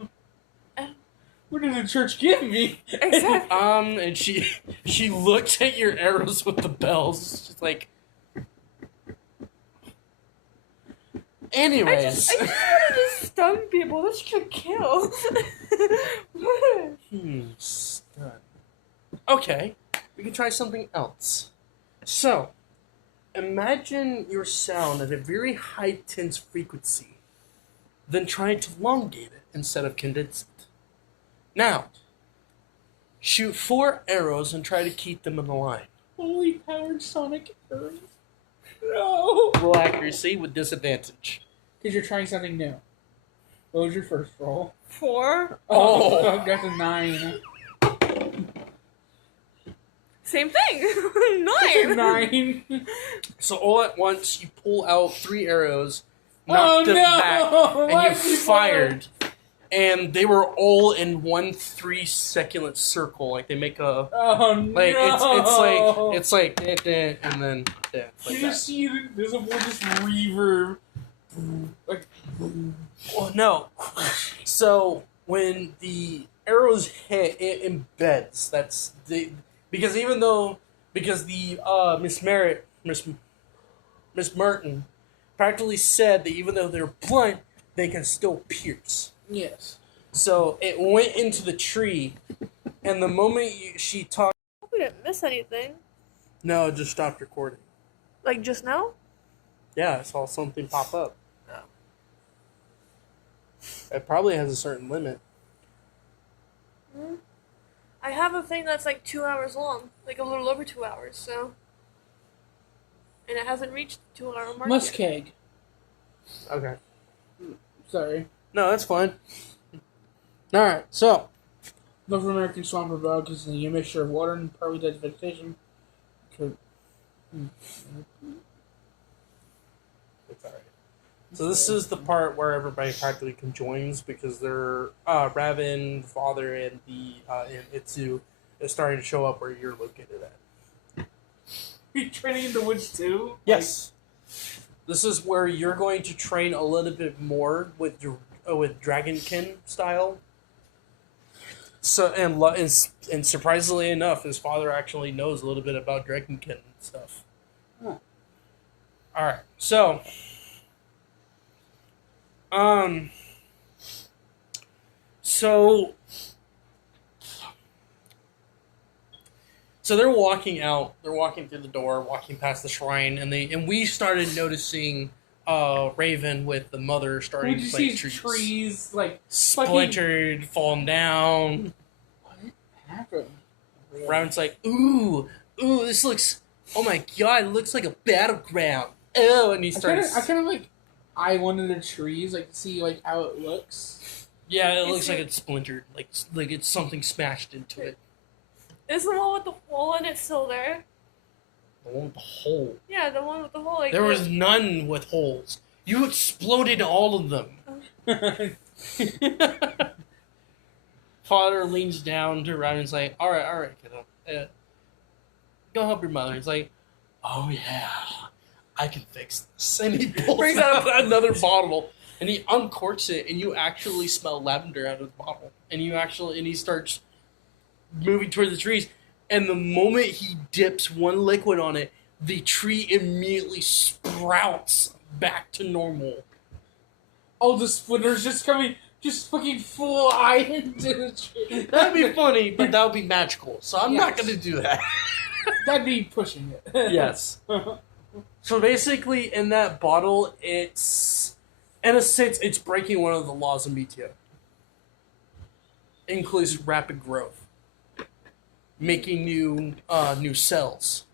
What did the church give me? exactly. and she looks at your arrows with the bells. She's like, anyways. I just wanted to stun people. This could kill. Stun. Okay, we can try something else. So, imagine your sound at a very high tense frequency, then try to elongate it instead of condense it. Now, shoot 4 arrows and try to keep them in a line. Holy powered sonic arrows. No! Roll accuracy with disadvantage. Because you're trying something new. What was your first roll? 4. Oh. That's a 9. Same thing. 9. 9. So all at once, you pull out 3 arrows, knock them back, Why and you did you fired. And they were all in one 3-second circle. Like they make a like no! it's like and then You like just that. see there's a more just reverb. Like, Oh no! So when the arrows hit, it embeds. That's the because the Miss Merton practically said that even though they're blunt, they can still pierce. yes. So it went into the tree, and the moment she talked, We didn't miss anything. no, it just stopped recording. Like just now? Yeah, I saw something pop up. Oh. It probably has a certain limit. I have a thing that's like 2 hours long. Like a little over 2 hours, so. And it hasn't reached the 2 hour mark. yet. Muskeg. Okay. Sorry. No, that's fine. All right, so North American swamper bug is a mixture of water and partly dead vegetation. Could- it's all right. So this is the part where everybody practically conjoins because they're Raven, Father, and and Itsu is starting to show up where you're located at. You training in the woods too? Yes. This is where you're going to train a little bit more with Dragonkin style. So and surprisingly enough, his father actually knows a little bit about Dragonkin stuff. Huh. All right, so So they're walking out. They're walking through the door, walking past the shrine, and we started noticing Raven with the mother starting Would to you plant see trees. trees like Splintered, falling down. what happened? Raven's like, ooh, this looks. Oh my god, it looks like a battleground. Oh, and he starts. I kind of like eye one of the trees, like to see like how it looks. Yeah, it Is looks like it- it's splintered, like it's something smashed into it. Is the one with the hole in it still there? The one with the hole. Yeah, the one with the hole. Like There was none with holes. You exploded all of them. Father leans down to Ryan and is like, all right, kiddo. Go help your mother. He's like, oh yeah, I can fix this. And he pulls Brings out out another bottle and he uncorks it, and you actually smell lavender out of the bottle. And he starts moving toward the trees. And the moment he dips one liquid on it, the tree immediately sprouts back to normal. All the splinters just coming, just fucking fly into the tree. That'd be funny, but that would be magical. So I'm not Yes. going to do that. That'd be pushing it. Yes. So basically, in that bottle, it's, in a sense, it's breaking one of the laws of MYTIA. It includes rapid growth, making new cells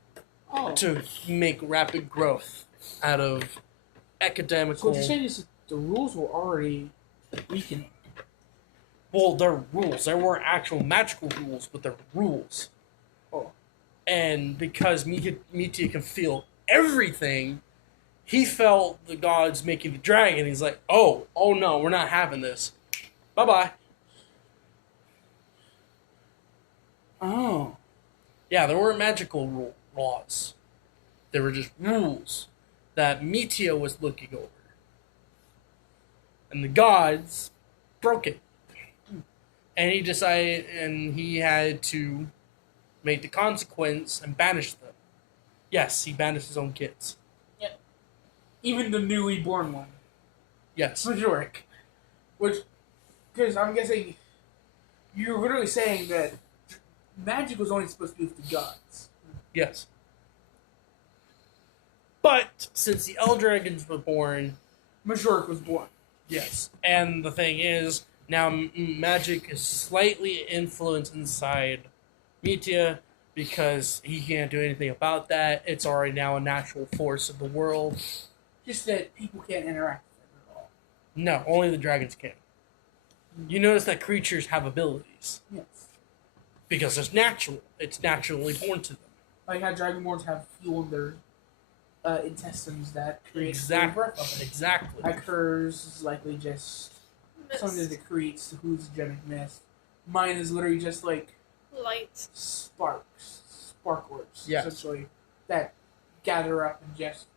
Oh. to make rapid growth out of So academical. what you're saying is that the rules were already weakened. Well, they're rules. There weren't actual magical rules, but they're rules. Oh. And because MYTIA can feel everything, he felt the gods making the dragon. He's like, oh no, we're not having this. Bye-bye. Oh. Yeah, there weren't magical laws. They were just rules that MYTIA was looking over. And the gods broke it. And he decided, and he had to make the consequence and banish them. Yes, he banished his own kids. Even the newly born one. Yes. Majoric. Which, because I'm guessing you're literally saying that magic was only supposed to be with the gods. Yes. But since the Elder Dragons were born, Majoric was born. yes. And the thing is, now magic is slightly influenced inside MYTIA because he can't do anything about that. It's already now a natural force of the world. Just that people can't interact with it at all. No, only the dragons can. You notice that creatures have abilities Yes. because it's natural. It's naturally born to them. Like how dragonborns have fuel in their intestines that creates Exactly. breath of it. Exactly. Like hers is likely just something that creates the hallucinogenic mist. Mine is literally just like light. sparklers, Yes. essentially, that gather up and just.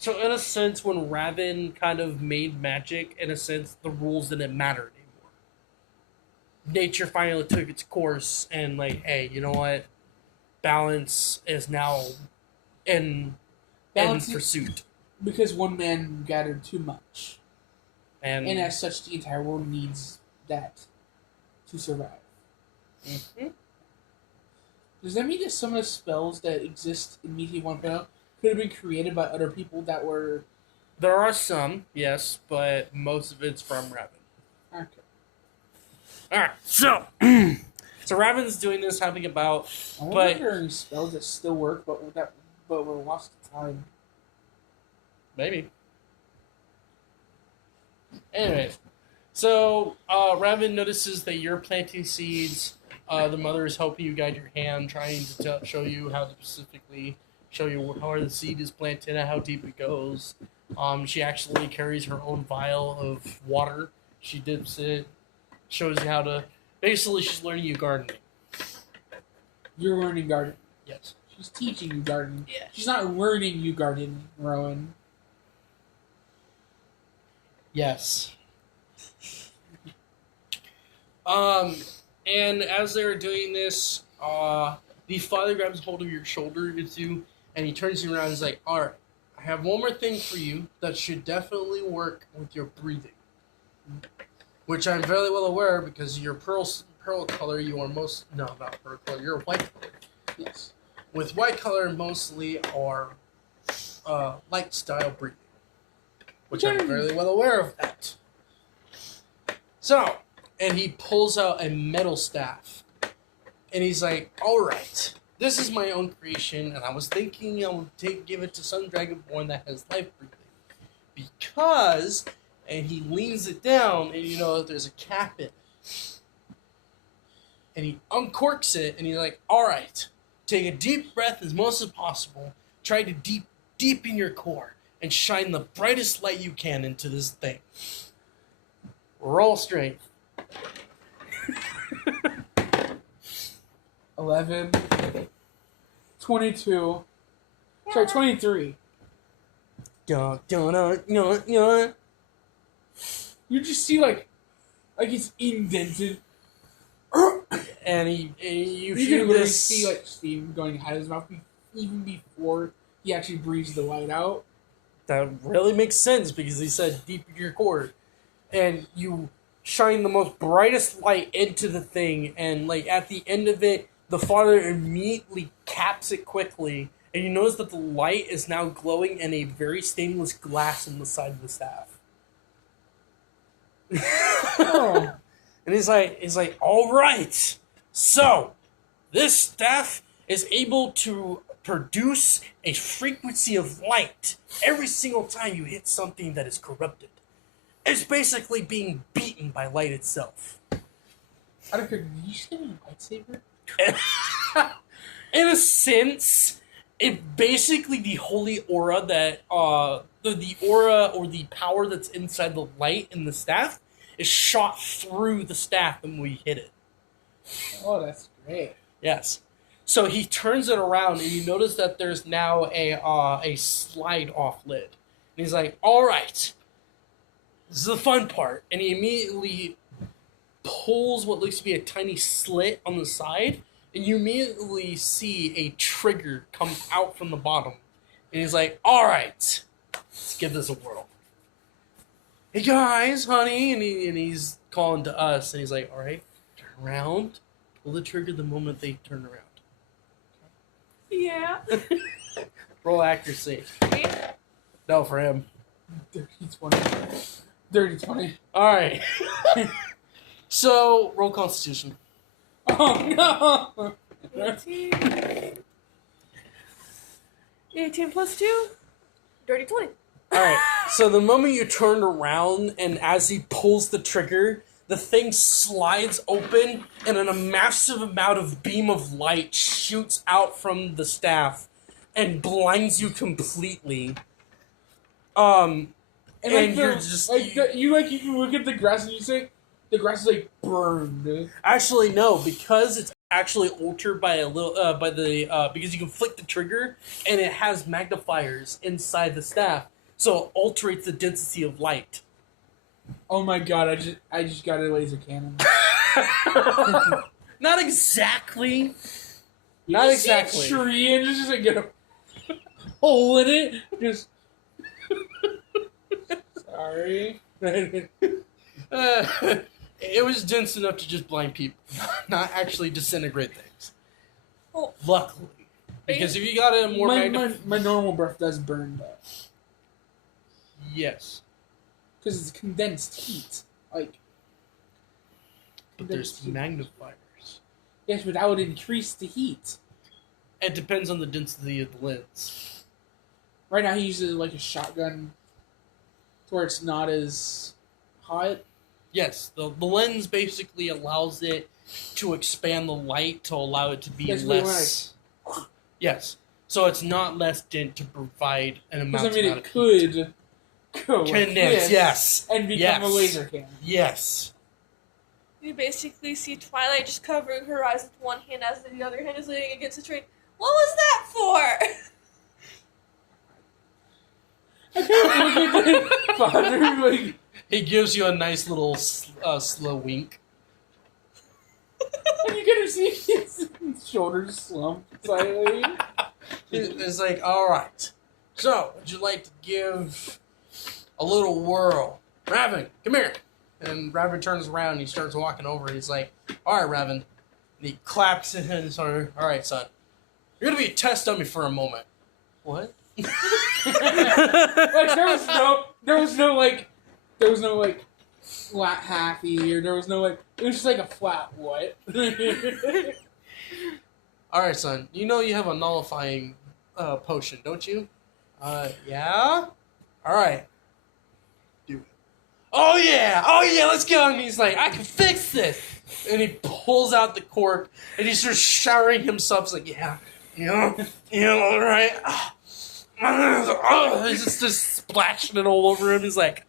So in a sense, when Raven kind of made magic, in a sense, the rules didn't matter anymore. Nature finally took its course and like, hey, you know what? Balance is now in Balance- pursuit. Because one man gathered too much. And And as such, the entire world needs that to survive. Mhm. Does that mean that some of the spells that exist in MYTHIA 1.0 could have been created by other people that were... there are some, yes, but most of it's from Raven. Okay. Alright, so so Raven's doing this, having about I wonder But- if there are any spells that still work, but were lost to time. maybe. Anyway, so Raven notices that you're planting seeds. The mother is helping you guide your hand, trying to show you how to specifically show you how the seed is planted and how deep it goes. She actually carries her own vial of water. She dips it, shows you how to. Basically, she's learning you gardening. You're learning gardening. Yes. She's teaching you gardening. Yeah. She's not learning you gardening, Rowan. Yes. And as they're doing this, the father grabs hold of your shoulder with you, and he turns you around and is like, alright, I have one more thing for you that should definitely work with your breathing. Which I'm very well aware because your pearl color, you are not pearl color. You're white color. Yes. With white color, mostly are light style breathing, which I'm fairly well aware of that. So, and he pulls out a metal staff, and he's like, "All right, this is my own creation, and I was thinking I would give it to some dragonborn that has life breathing, because." And he leans it down, and you know there's a cap in it. And he uncorks it, and he's like, "All right, take a deep breath as much as possible. Try to deep in your core, and shine the brightest light you can into this thing. Roll strength." 11, 22, sorry, 23. Dun, dun, dun, dun, dun. You just see like it's indented. And you You hear can literally this. see like steam going out of his mouth even before he actually breathes the light out. That really makes sense because he said deep in your core. And you shine the most brightest light into the thing, and like at the end of it, the father immediately caps it quickly, and you notice that the light is now glowing in a very stainless glass on the side of the staff. Oh. And he's like, "All right, so this staff is able to produce a frequency of light every single time you hit something that is corrupted. It's basically being beaten by light itself." Out of did you say a lightsaber? In a sense, it basically the holy aura that the aura or the power that's inside the light in the staff is shot through the staff when we hit it. Oh, that's great. Yes. So he turns it around, and you notice that there's now a slide off lid. And he's like, "All right, this is the fun part." And he immediately pulls what looks to be a tiny slit on the side, and you immediately see a trigger come out from the bottom. And he's like, "All right, let's give this a whirl. Hey guys, honey," and he's calling to us, and he's like, "All right, turn around, pull the trigger the moment they turn around." Yeah. Roll accuracy. Me? No, for him. Dirty 20. Dirty 20. All right. So roll Constitution. Oh no! 18. 18 plus 2? Dirty 20. All right. So the moment you turn around, and as he pulls the trigger, the thing slides open, and then a massive amount of beam of light shoots out from the staff and blinds you completely. And like you're just you can look at the grass and you say the grass is like burned. actually no, because it's actually altered by a little because you can flick the trigger, and it has magnifiers inside the staff, so it alterates the density of light. Oh my god! I just got a laser cannon. Not exactly. You Not just see a exactly. tree and just like get a hole in it. Just sorry. It was dense enough to just blind people, not actually disintegrate things. Oh. Luckily, because if you got a more my normal breath does burn though, yes, because it's condensed heat. Like, but there's magnifiers. Yes, but that would increase the heat. It depends on the density of the lens. Right now, he uses like a shotgun, to where it's not as hot. Yes, the lens basically allows it to expand the light to allow it to be Basically, less. Yes, so it's not less dent to provide an amount. Because I mean, amount it of heat. could go like Condense, this yes, and become yes. a laser cannon. Yes. You basically see Twilight just covering her eyes with one hand as the other hand is leaning against the tree. What was that for? I can't look at the father like. He gives you a nice little slow wink. And you get to see his shoulders slump slightly. It's like, all right. So, would you like to give a little whirl? Raven, come here. And Raven turns around and he starts walking over. And he's like, All right, Raven. And he claps in his arm. All right, son. You're gonna be a test dummy for a moment. What? Like there was no like flat halfy, or there was no like, it was just like a flat what. All right, son. You know you have a nullifying potion, don't you? Yeah. All right. Do it. Oh yeah, let's go. And he's like, I can fix this. And he pulls out the cork and he starts showering himself. He's like, all right. He's just splashing it all over him. He's like,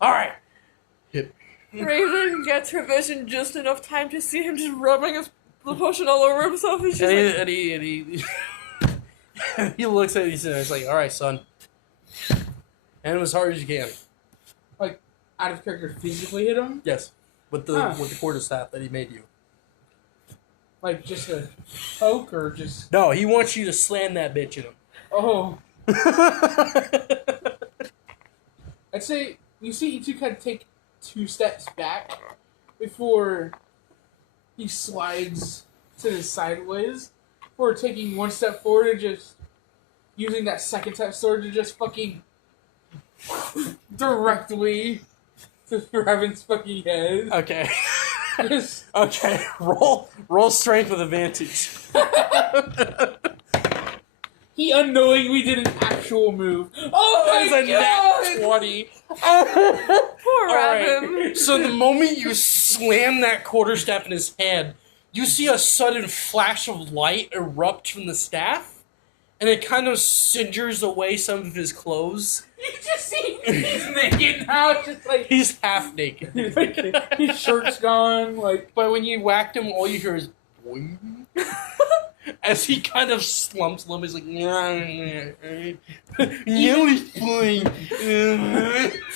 all right. Hit me. Raven gets her vision just enough time to see him just rubbing the potion all over himself. And she's like, he looks at it. He's like, all right, son. And as hard as you can. Like, out of character physically hit him? Yes. With the quarterstaff that he made you. Like, just a poke, or just... No, he wants you to slam that bitch in him. Oh. I'd say, you see, you two kind of take 2 steps back before he slides to the sideways, before taking 1 step forward and just using that second step sword to just fucking directly to Raven's fucking head. Okay. Just, Okay. Roll strength with advantage. he unknowingly did an actual move. Oh my That is a nat god! 20. poor All Raven. right. So the moment you slam that quarterstaff in his hand, you see a sudden flash of light erupt from the staff, and it kind of singers away some of his clothes. You just see he's naked now, just like He's half naked. his shirt's gone, like But when you whacked him, all you hear is boing. As he kind of slumps a little bit, he's like, no, it's fine.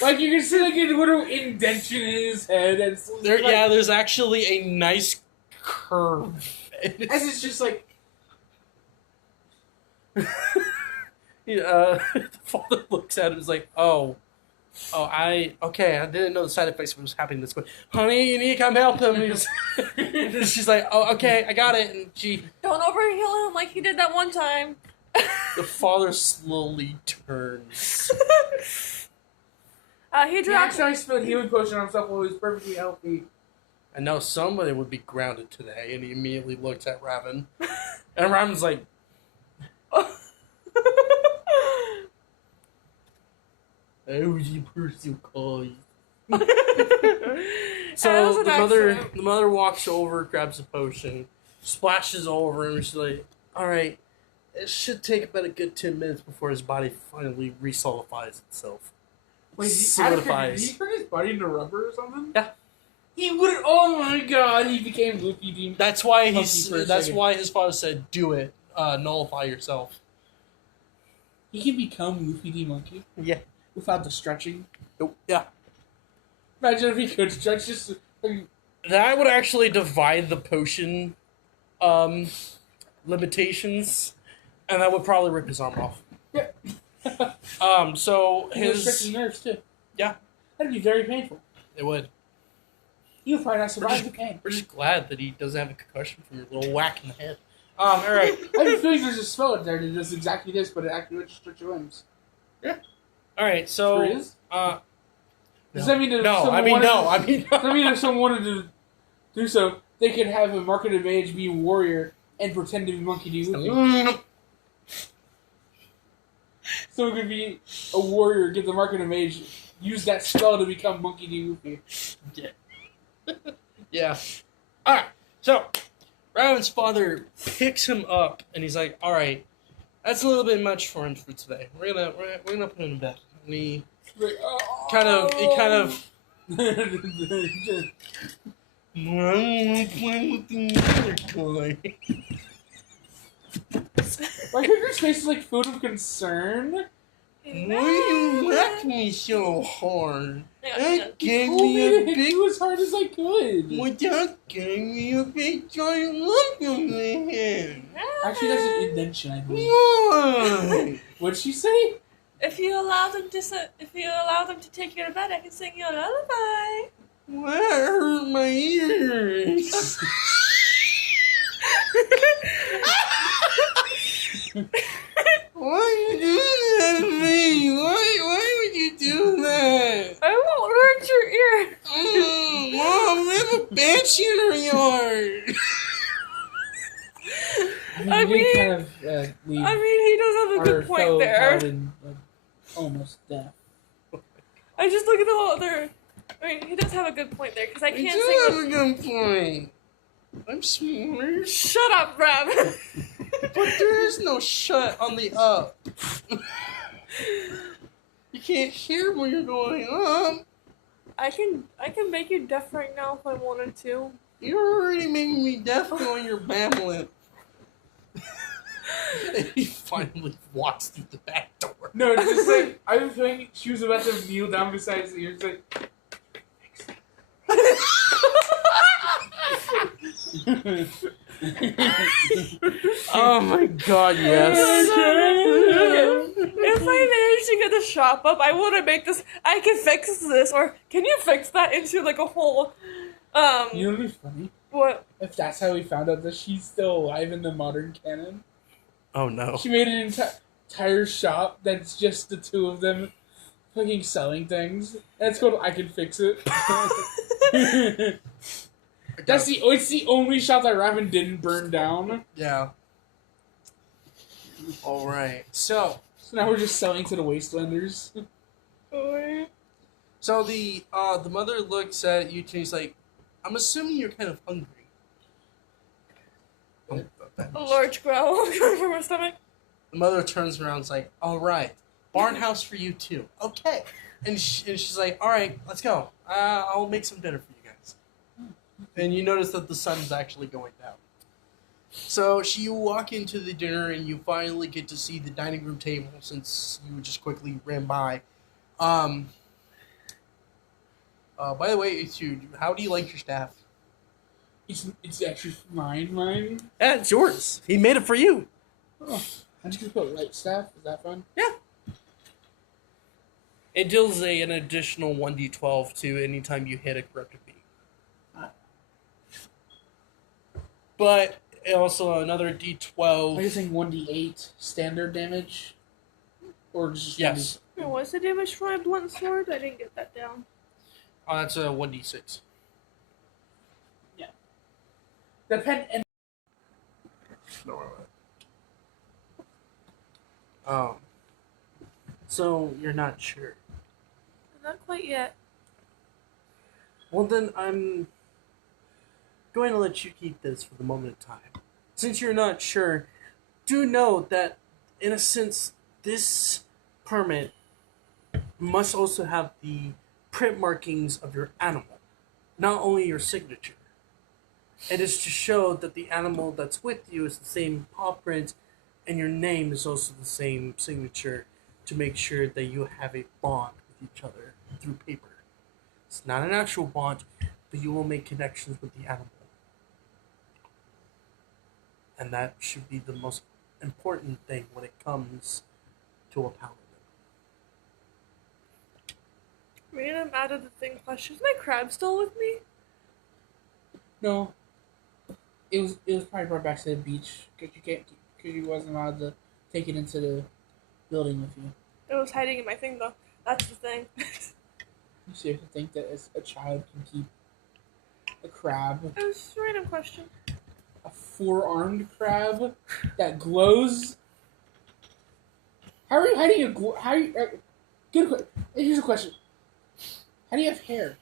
like you can see like a little indention in his head, and it's There, like, yeah, there's actually a nice curve. as it's just like The father looks at him and is like, I didn't know the side effects was happening this quick. Honey, you need to come help him. And she's like, oh, okay, I got it. And Don't overheal him like he did that one time. the father slowly turns. He he dropped. accidentally spilled healing potion on himself while he was perfectly healthy. And now somebody would be grounded today. And he immediately looks at Raven. And Raven's like, I was your personal cause. So That was an accident. the mother walks over, grabs a potion, splashes all over him, and she's like, all right, it should take about a good 10 minutes before his body finally resolidifies itself. Wait, did he Solidifies. turn his body into rubber or something? Yeah. He would. Oh my god! He became Luffy Demon. That's why Monkey for a that's second. why his father said, do it, nullify yourself. He can become Luffy D Monkey Yeah. without the stretching. Nope. Yeah. Imagine if he could stretch. Just like, That would actually divide the potion limitations, and that would probably rip his arm off. yeah. So He was his stretching nerves too. Yeah. That'd be very painful. it would. You would probably not survive the pain. We're just glad that he doesn't have a concussion from your little whack in the head. All right. I have a feeling there's a spell out there that does exactly this, but it actually lets you stretch your limbs. All right. So There is? Does that mean that if no, someone I mean wanted no, to- I mean Does that mean if someone wanted to do so, they could have a marketed mage be a warrior and pretend to be Monkey D. Luffy? So it could be a warrior, get the marketed mage, use that spell to become Monkey D. Luffy. Yeah. All right. So Raven's father picks him up, and he's like, "All right, that's a little bit much for him for today. We're gonna put him in bed." And he Like, oh. kind of Just- I'm playing with the other toy. My character's face is like filled with concern. Why you whack me so hard? That gave Told me me a to hit big. you as hard as I could. Well, that gave me a big giant lump on the head. Actually, that's an indention, I believe. Why? What'd she say? If you allow them to take you to bed, I can sing you a lullaby. Why hurt my ears? Why are you doing that to me? Why would you do that? I won't hurt your ear. Mom, we have a banshee in our yard. I mean, I we mean- kind of leave I mean, he does have a our good point fellow there. paladin almost deaf. I just look at the other. I mean, he does have a good point there because I You can't do sing. have a good point. I'm smarter. Shut up, Rab. But there is no shut on the up. You can't hear when you're going up. I can make you deaf right now if I wanted to. You're already making me deaf when you're babbling. And he finally walks through the back door. No, it's just like I was feeling she was about to kneel down beside the ears, like Oh my god, yes. If I manage to get the shop up, I want to make this. I can fix this, or can you fix that into like a whole? You know what'd be funny? What? If that's how we found out that she's still alive in the modern canon. Oh no. She made an entire shop that's just the two of them fucking selling things. And it's called I Can Fix It. It's the only shop that Raven didn't burn down. Yeah. Alright. So So now we're just selling to the Wastelanders. So the mother looks at you and she's like, I'm assuming you're kind of hungry. A large growl from her stomach. The mother turns around and is like, all right, barn house for you too. Okay. And she's like, all right, let's go. I'll make some dinner for you guys. And you notice that the sun's actually going down. So you walk into the dinner and you finally get to see the dining room table since you just quickly ran by. By the way, it's you. How do you like your staff? It's actually mine. Yeah, it's yours. He made it for you. Oh, I'm just gonna put light staff. Is that fun? It deals an additional 1d12 to anytime you hit a corrupted being. But also another Are you d12. saying 1d8 standard damage? Or just Yes. Wait, what's the damage for my blunt sword? I didn't get that down. Oh, that's a 1d6. Depend and So you're not sure. Not quite yet. Well, then I'm going to let you keep this for the moment of time. Since you're not sure, do know that, in a sense, this permit must also have the print markings of your animal, not only your signature. It is to show that the animal that's with you is the same paw print, and your name is also the same signature, to make sure that you have a bond with each other through paper. It's not an actual bond, but you will make connections with the animal. And that should be the most important thing when it comes to a paladin. Random out of the thing question. Is my crab still with me? no. It was probably brought back to the beach because you wasn't allowed to take it into the building with you. It was hiding in my thing though. That's the thing. You seriously think that as a child can keep a crab, It was just a random question. a 4-armed crab that glows? How are you hiding good question. Here's a question. How do you have hair?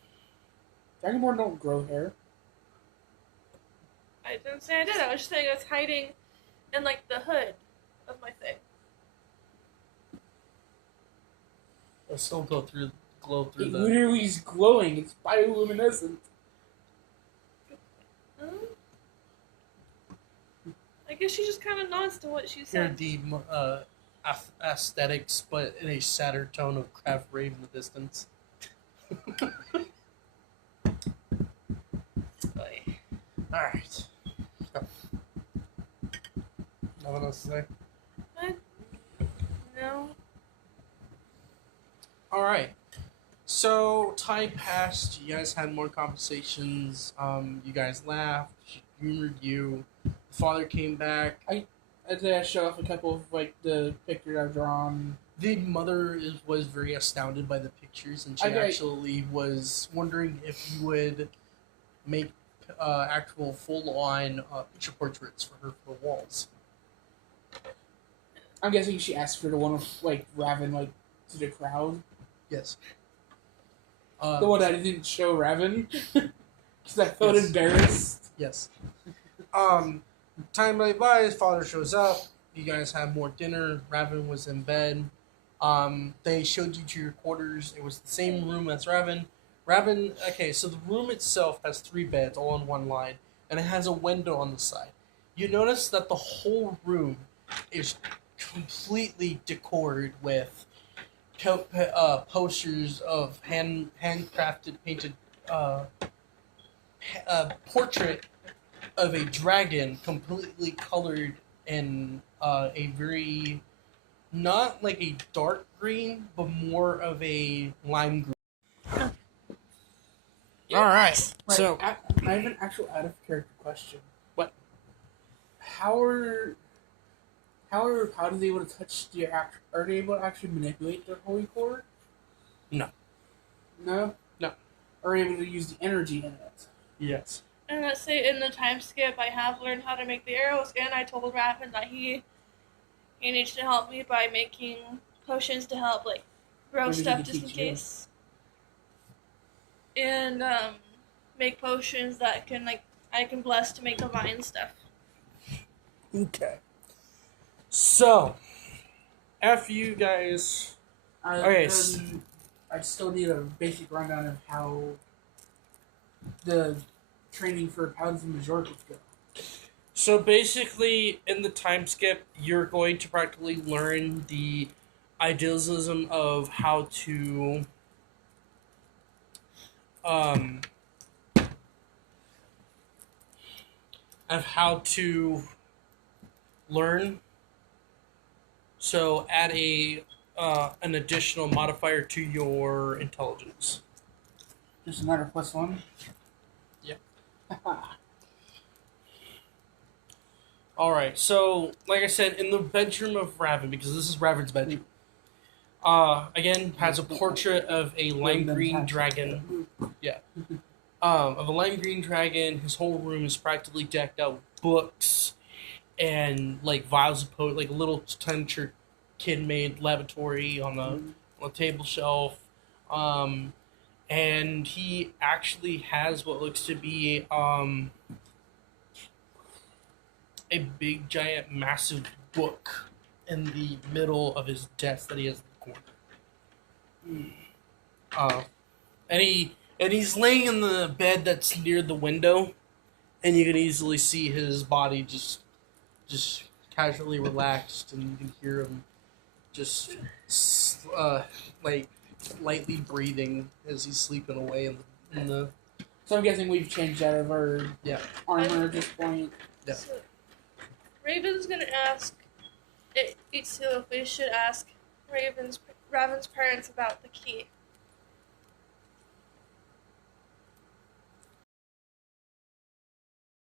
Dragonborn don't grow hair. I didn't say I did. I was just saying it's hiding in like the hood of my thing. It'll still glow through It the... literally is glowing. It's bioluminescent. I guess she just kind of nods to what she Hear said. the aesthetics, but in a sadder tone of craft rave in the distance. Boy. Alright. Nothing else to say? No. Alright. So time passed. You guys had more conversations. You guys laughed. She humored you. The father came back. I did I show off a couple of like the pictures I've drawn. The mother was very astounded by the pictures, and she Okay. actually was wondering if you would make actual full-on picture portraits for her for the walls. I'm guessing she asked for the one of like Raven like to the crowd. Yes. The one that I didn't show Raven because I felt Yes. embarrassed. Yes. Time by, his father shows up. You guys have more dinner. Raven was in bed. They showed you to your quarters. It was the same room as Raven. Okay, so the room itself has 3 beds all in one line, and it has a window on the side. You notice that the whole room is completely decorated with posters of handcrafted, painted portrait of a dragon, completely colored in a very, not like a dark green, but more of a lime green. All right. Right, So I have an actual out of character question. What? How do they able to touch the are they able to actually manipulate their holy core? No. No? No. Are they able to use the energy in it? yes. And let's say in the time skip, I have learned how to make the arrows, and I told Raven that he needs to help me by making potions to help like grow What did stuff he just in teach you? case, and make potions that can I can bless to make the vine stuff. Okay. So after you guys, Okay, I still need a basic rundown of how the training for Paladins and Majoricals go. so basically in the time skip, you're going to practically learn the idealism of how to learn. So add an additional modifier to your intelligence. Just another +1? Yep. All right. So, like I said, in the bedroom of Raven, because this is Raven's bedroom, again has a portrait of a lime green dragon. Yeah. Of a lime green dragon. His whole room is practically decked out with books and like vials of like a little miniature kid-made laboratory on a table shelf. And he actually has what looks to be a big, giant, massive book in the middle of his desk that he has in the corner. And he's laying in the bed that's near the window, and you can easily see his body just casually relaxed, and you can hear him just like lightly breathing as he's sleeping away in the So I'm guessing we've changed out of our armor at this point. Yeah. So, Raven's gonna ask Itsu if we should ask Raven's parents about the key.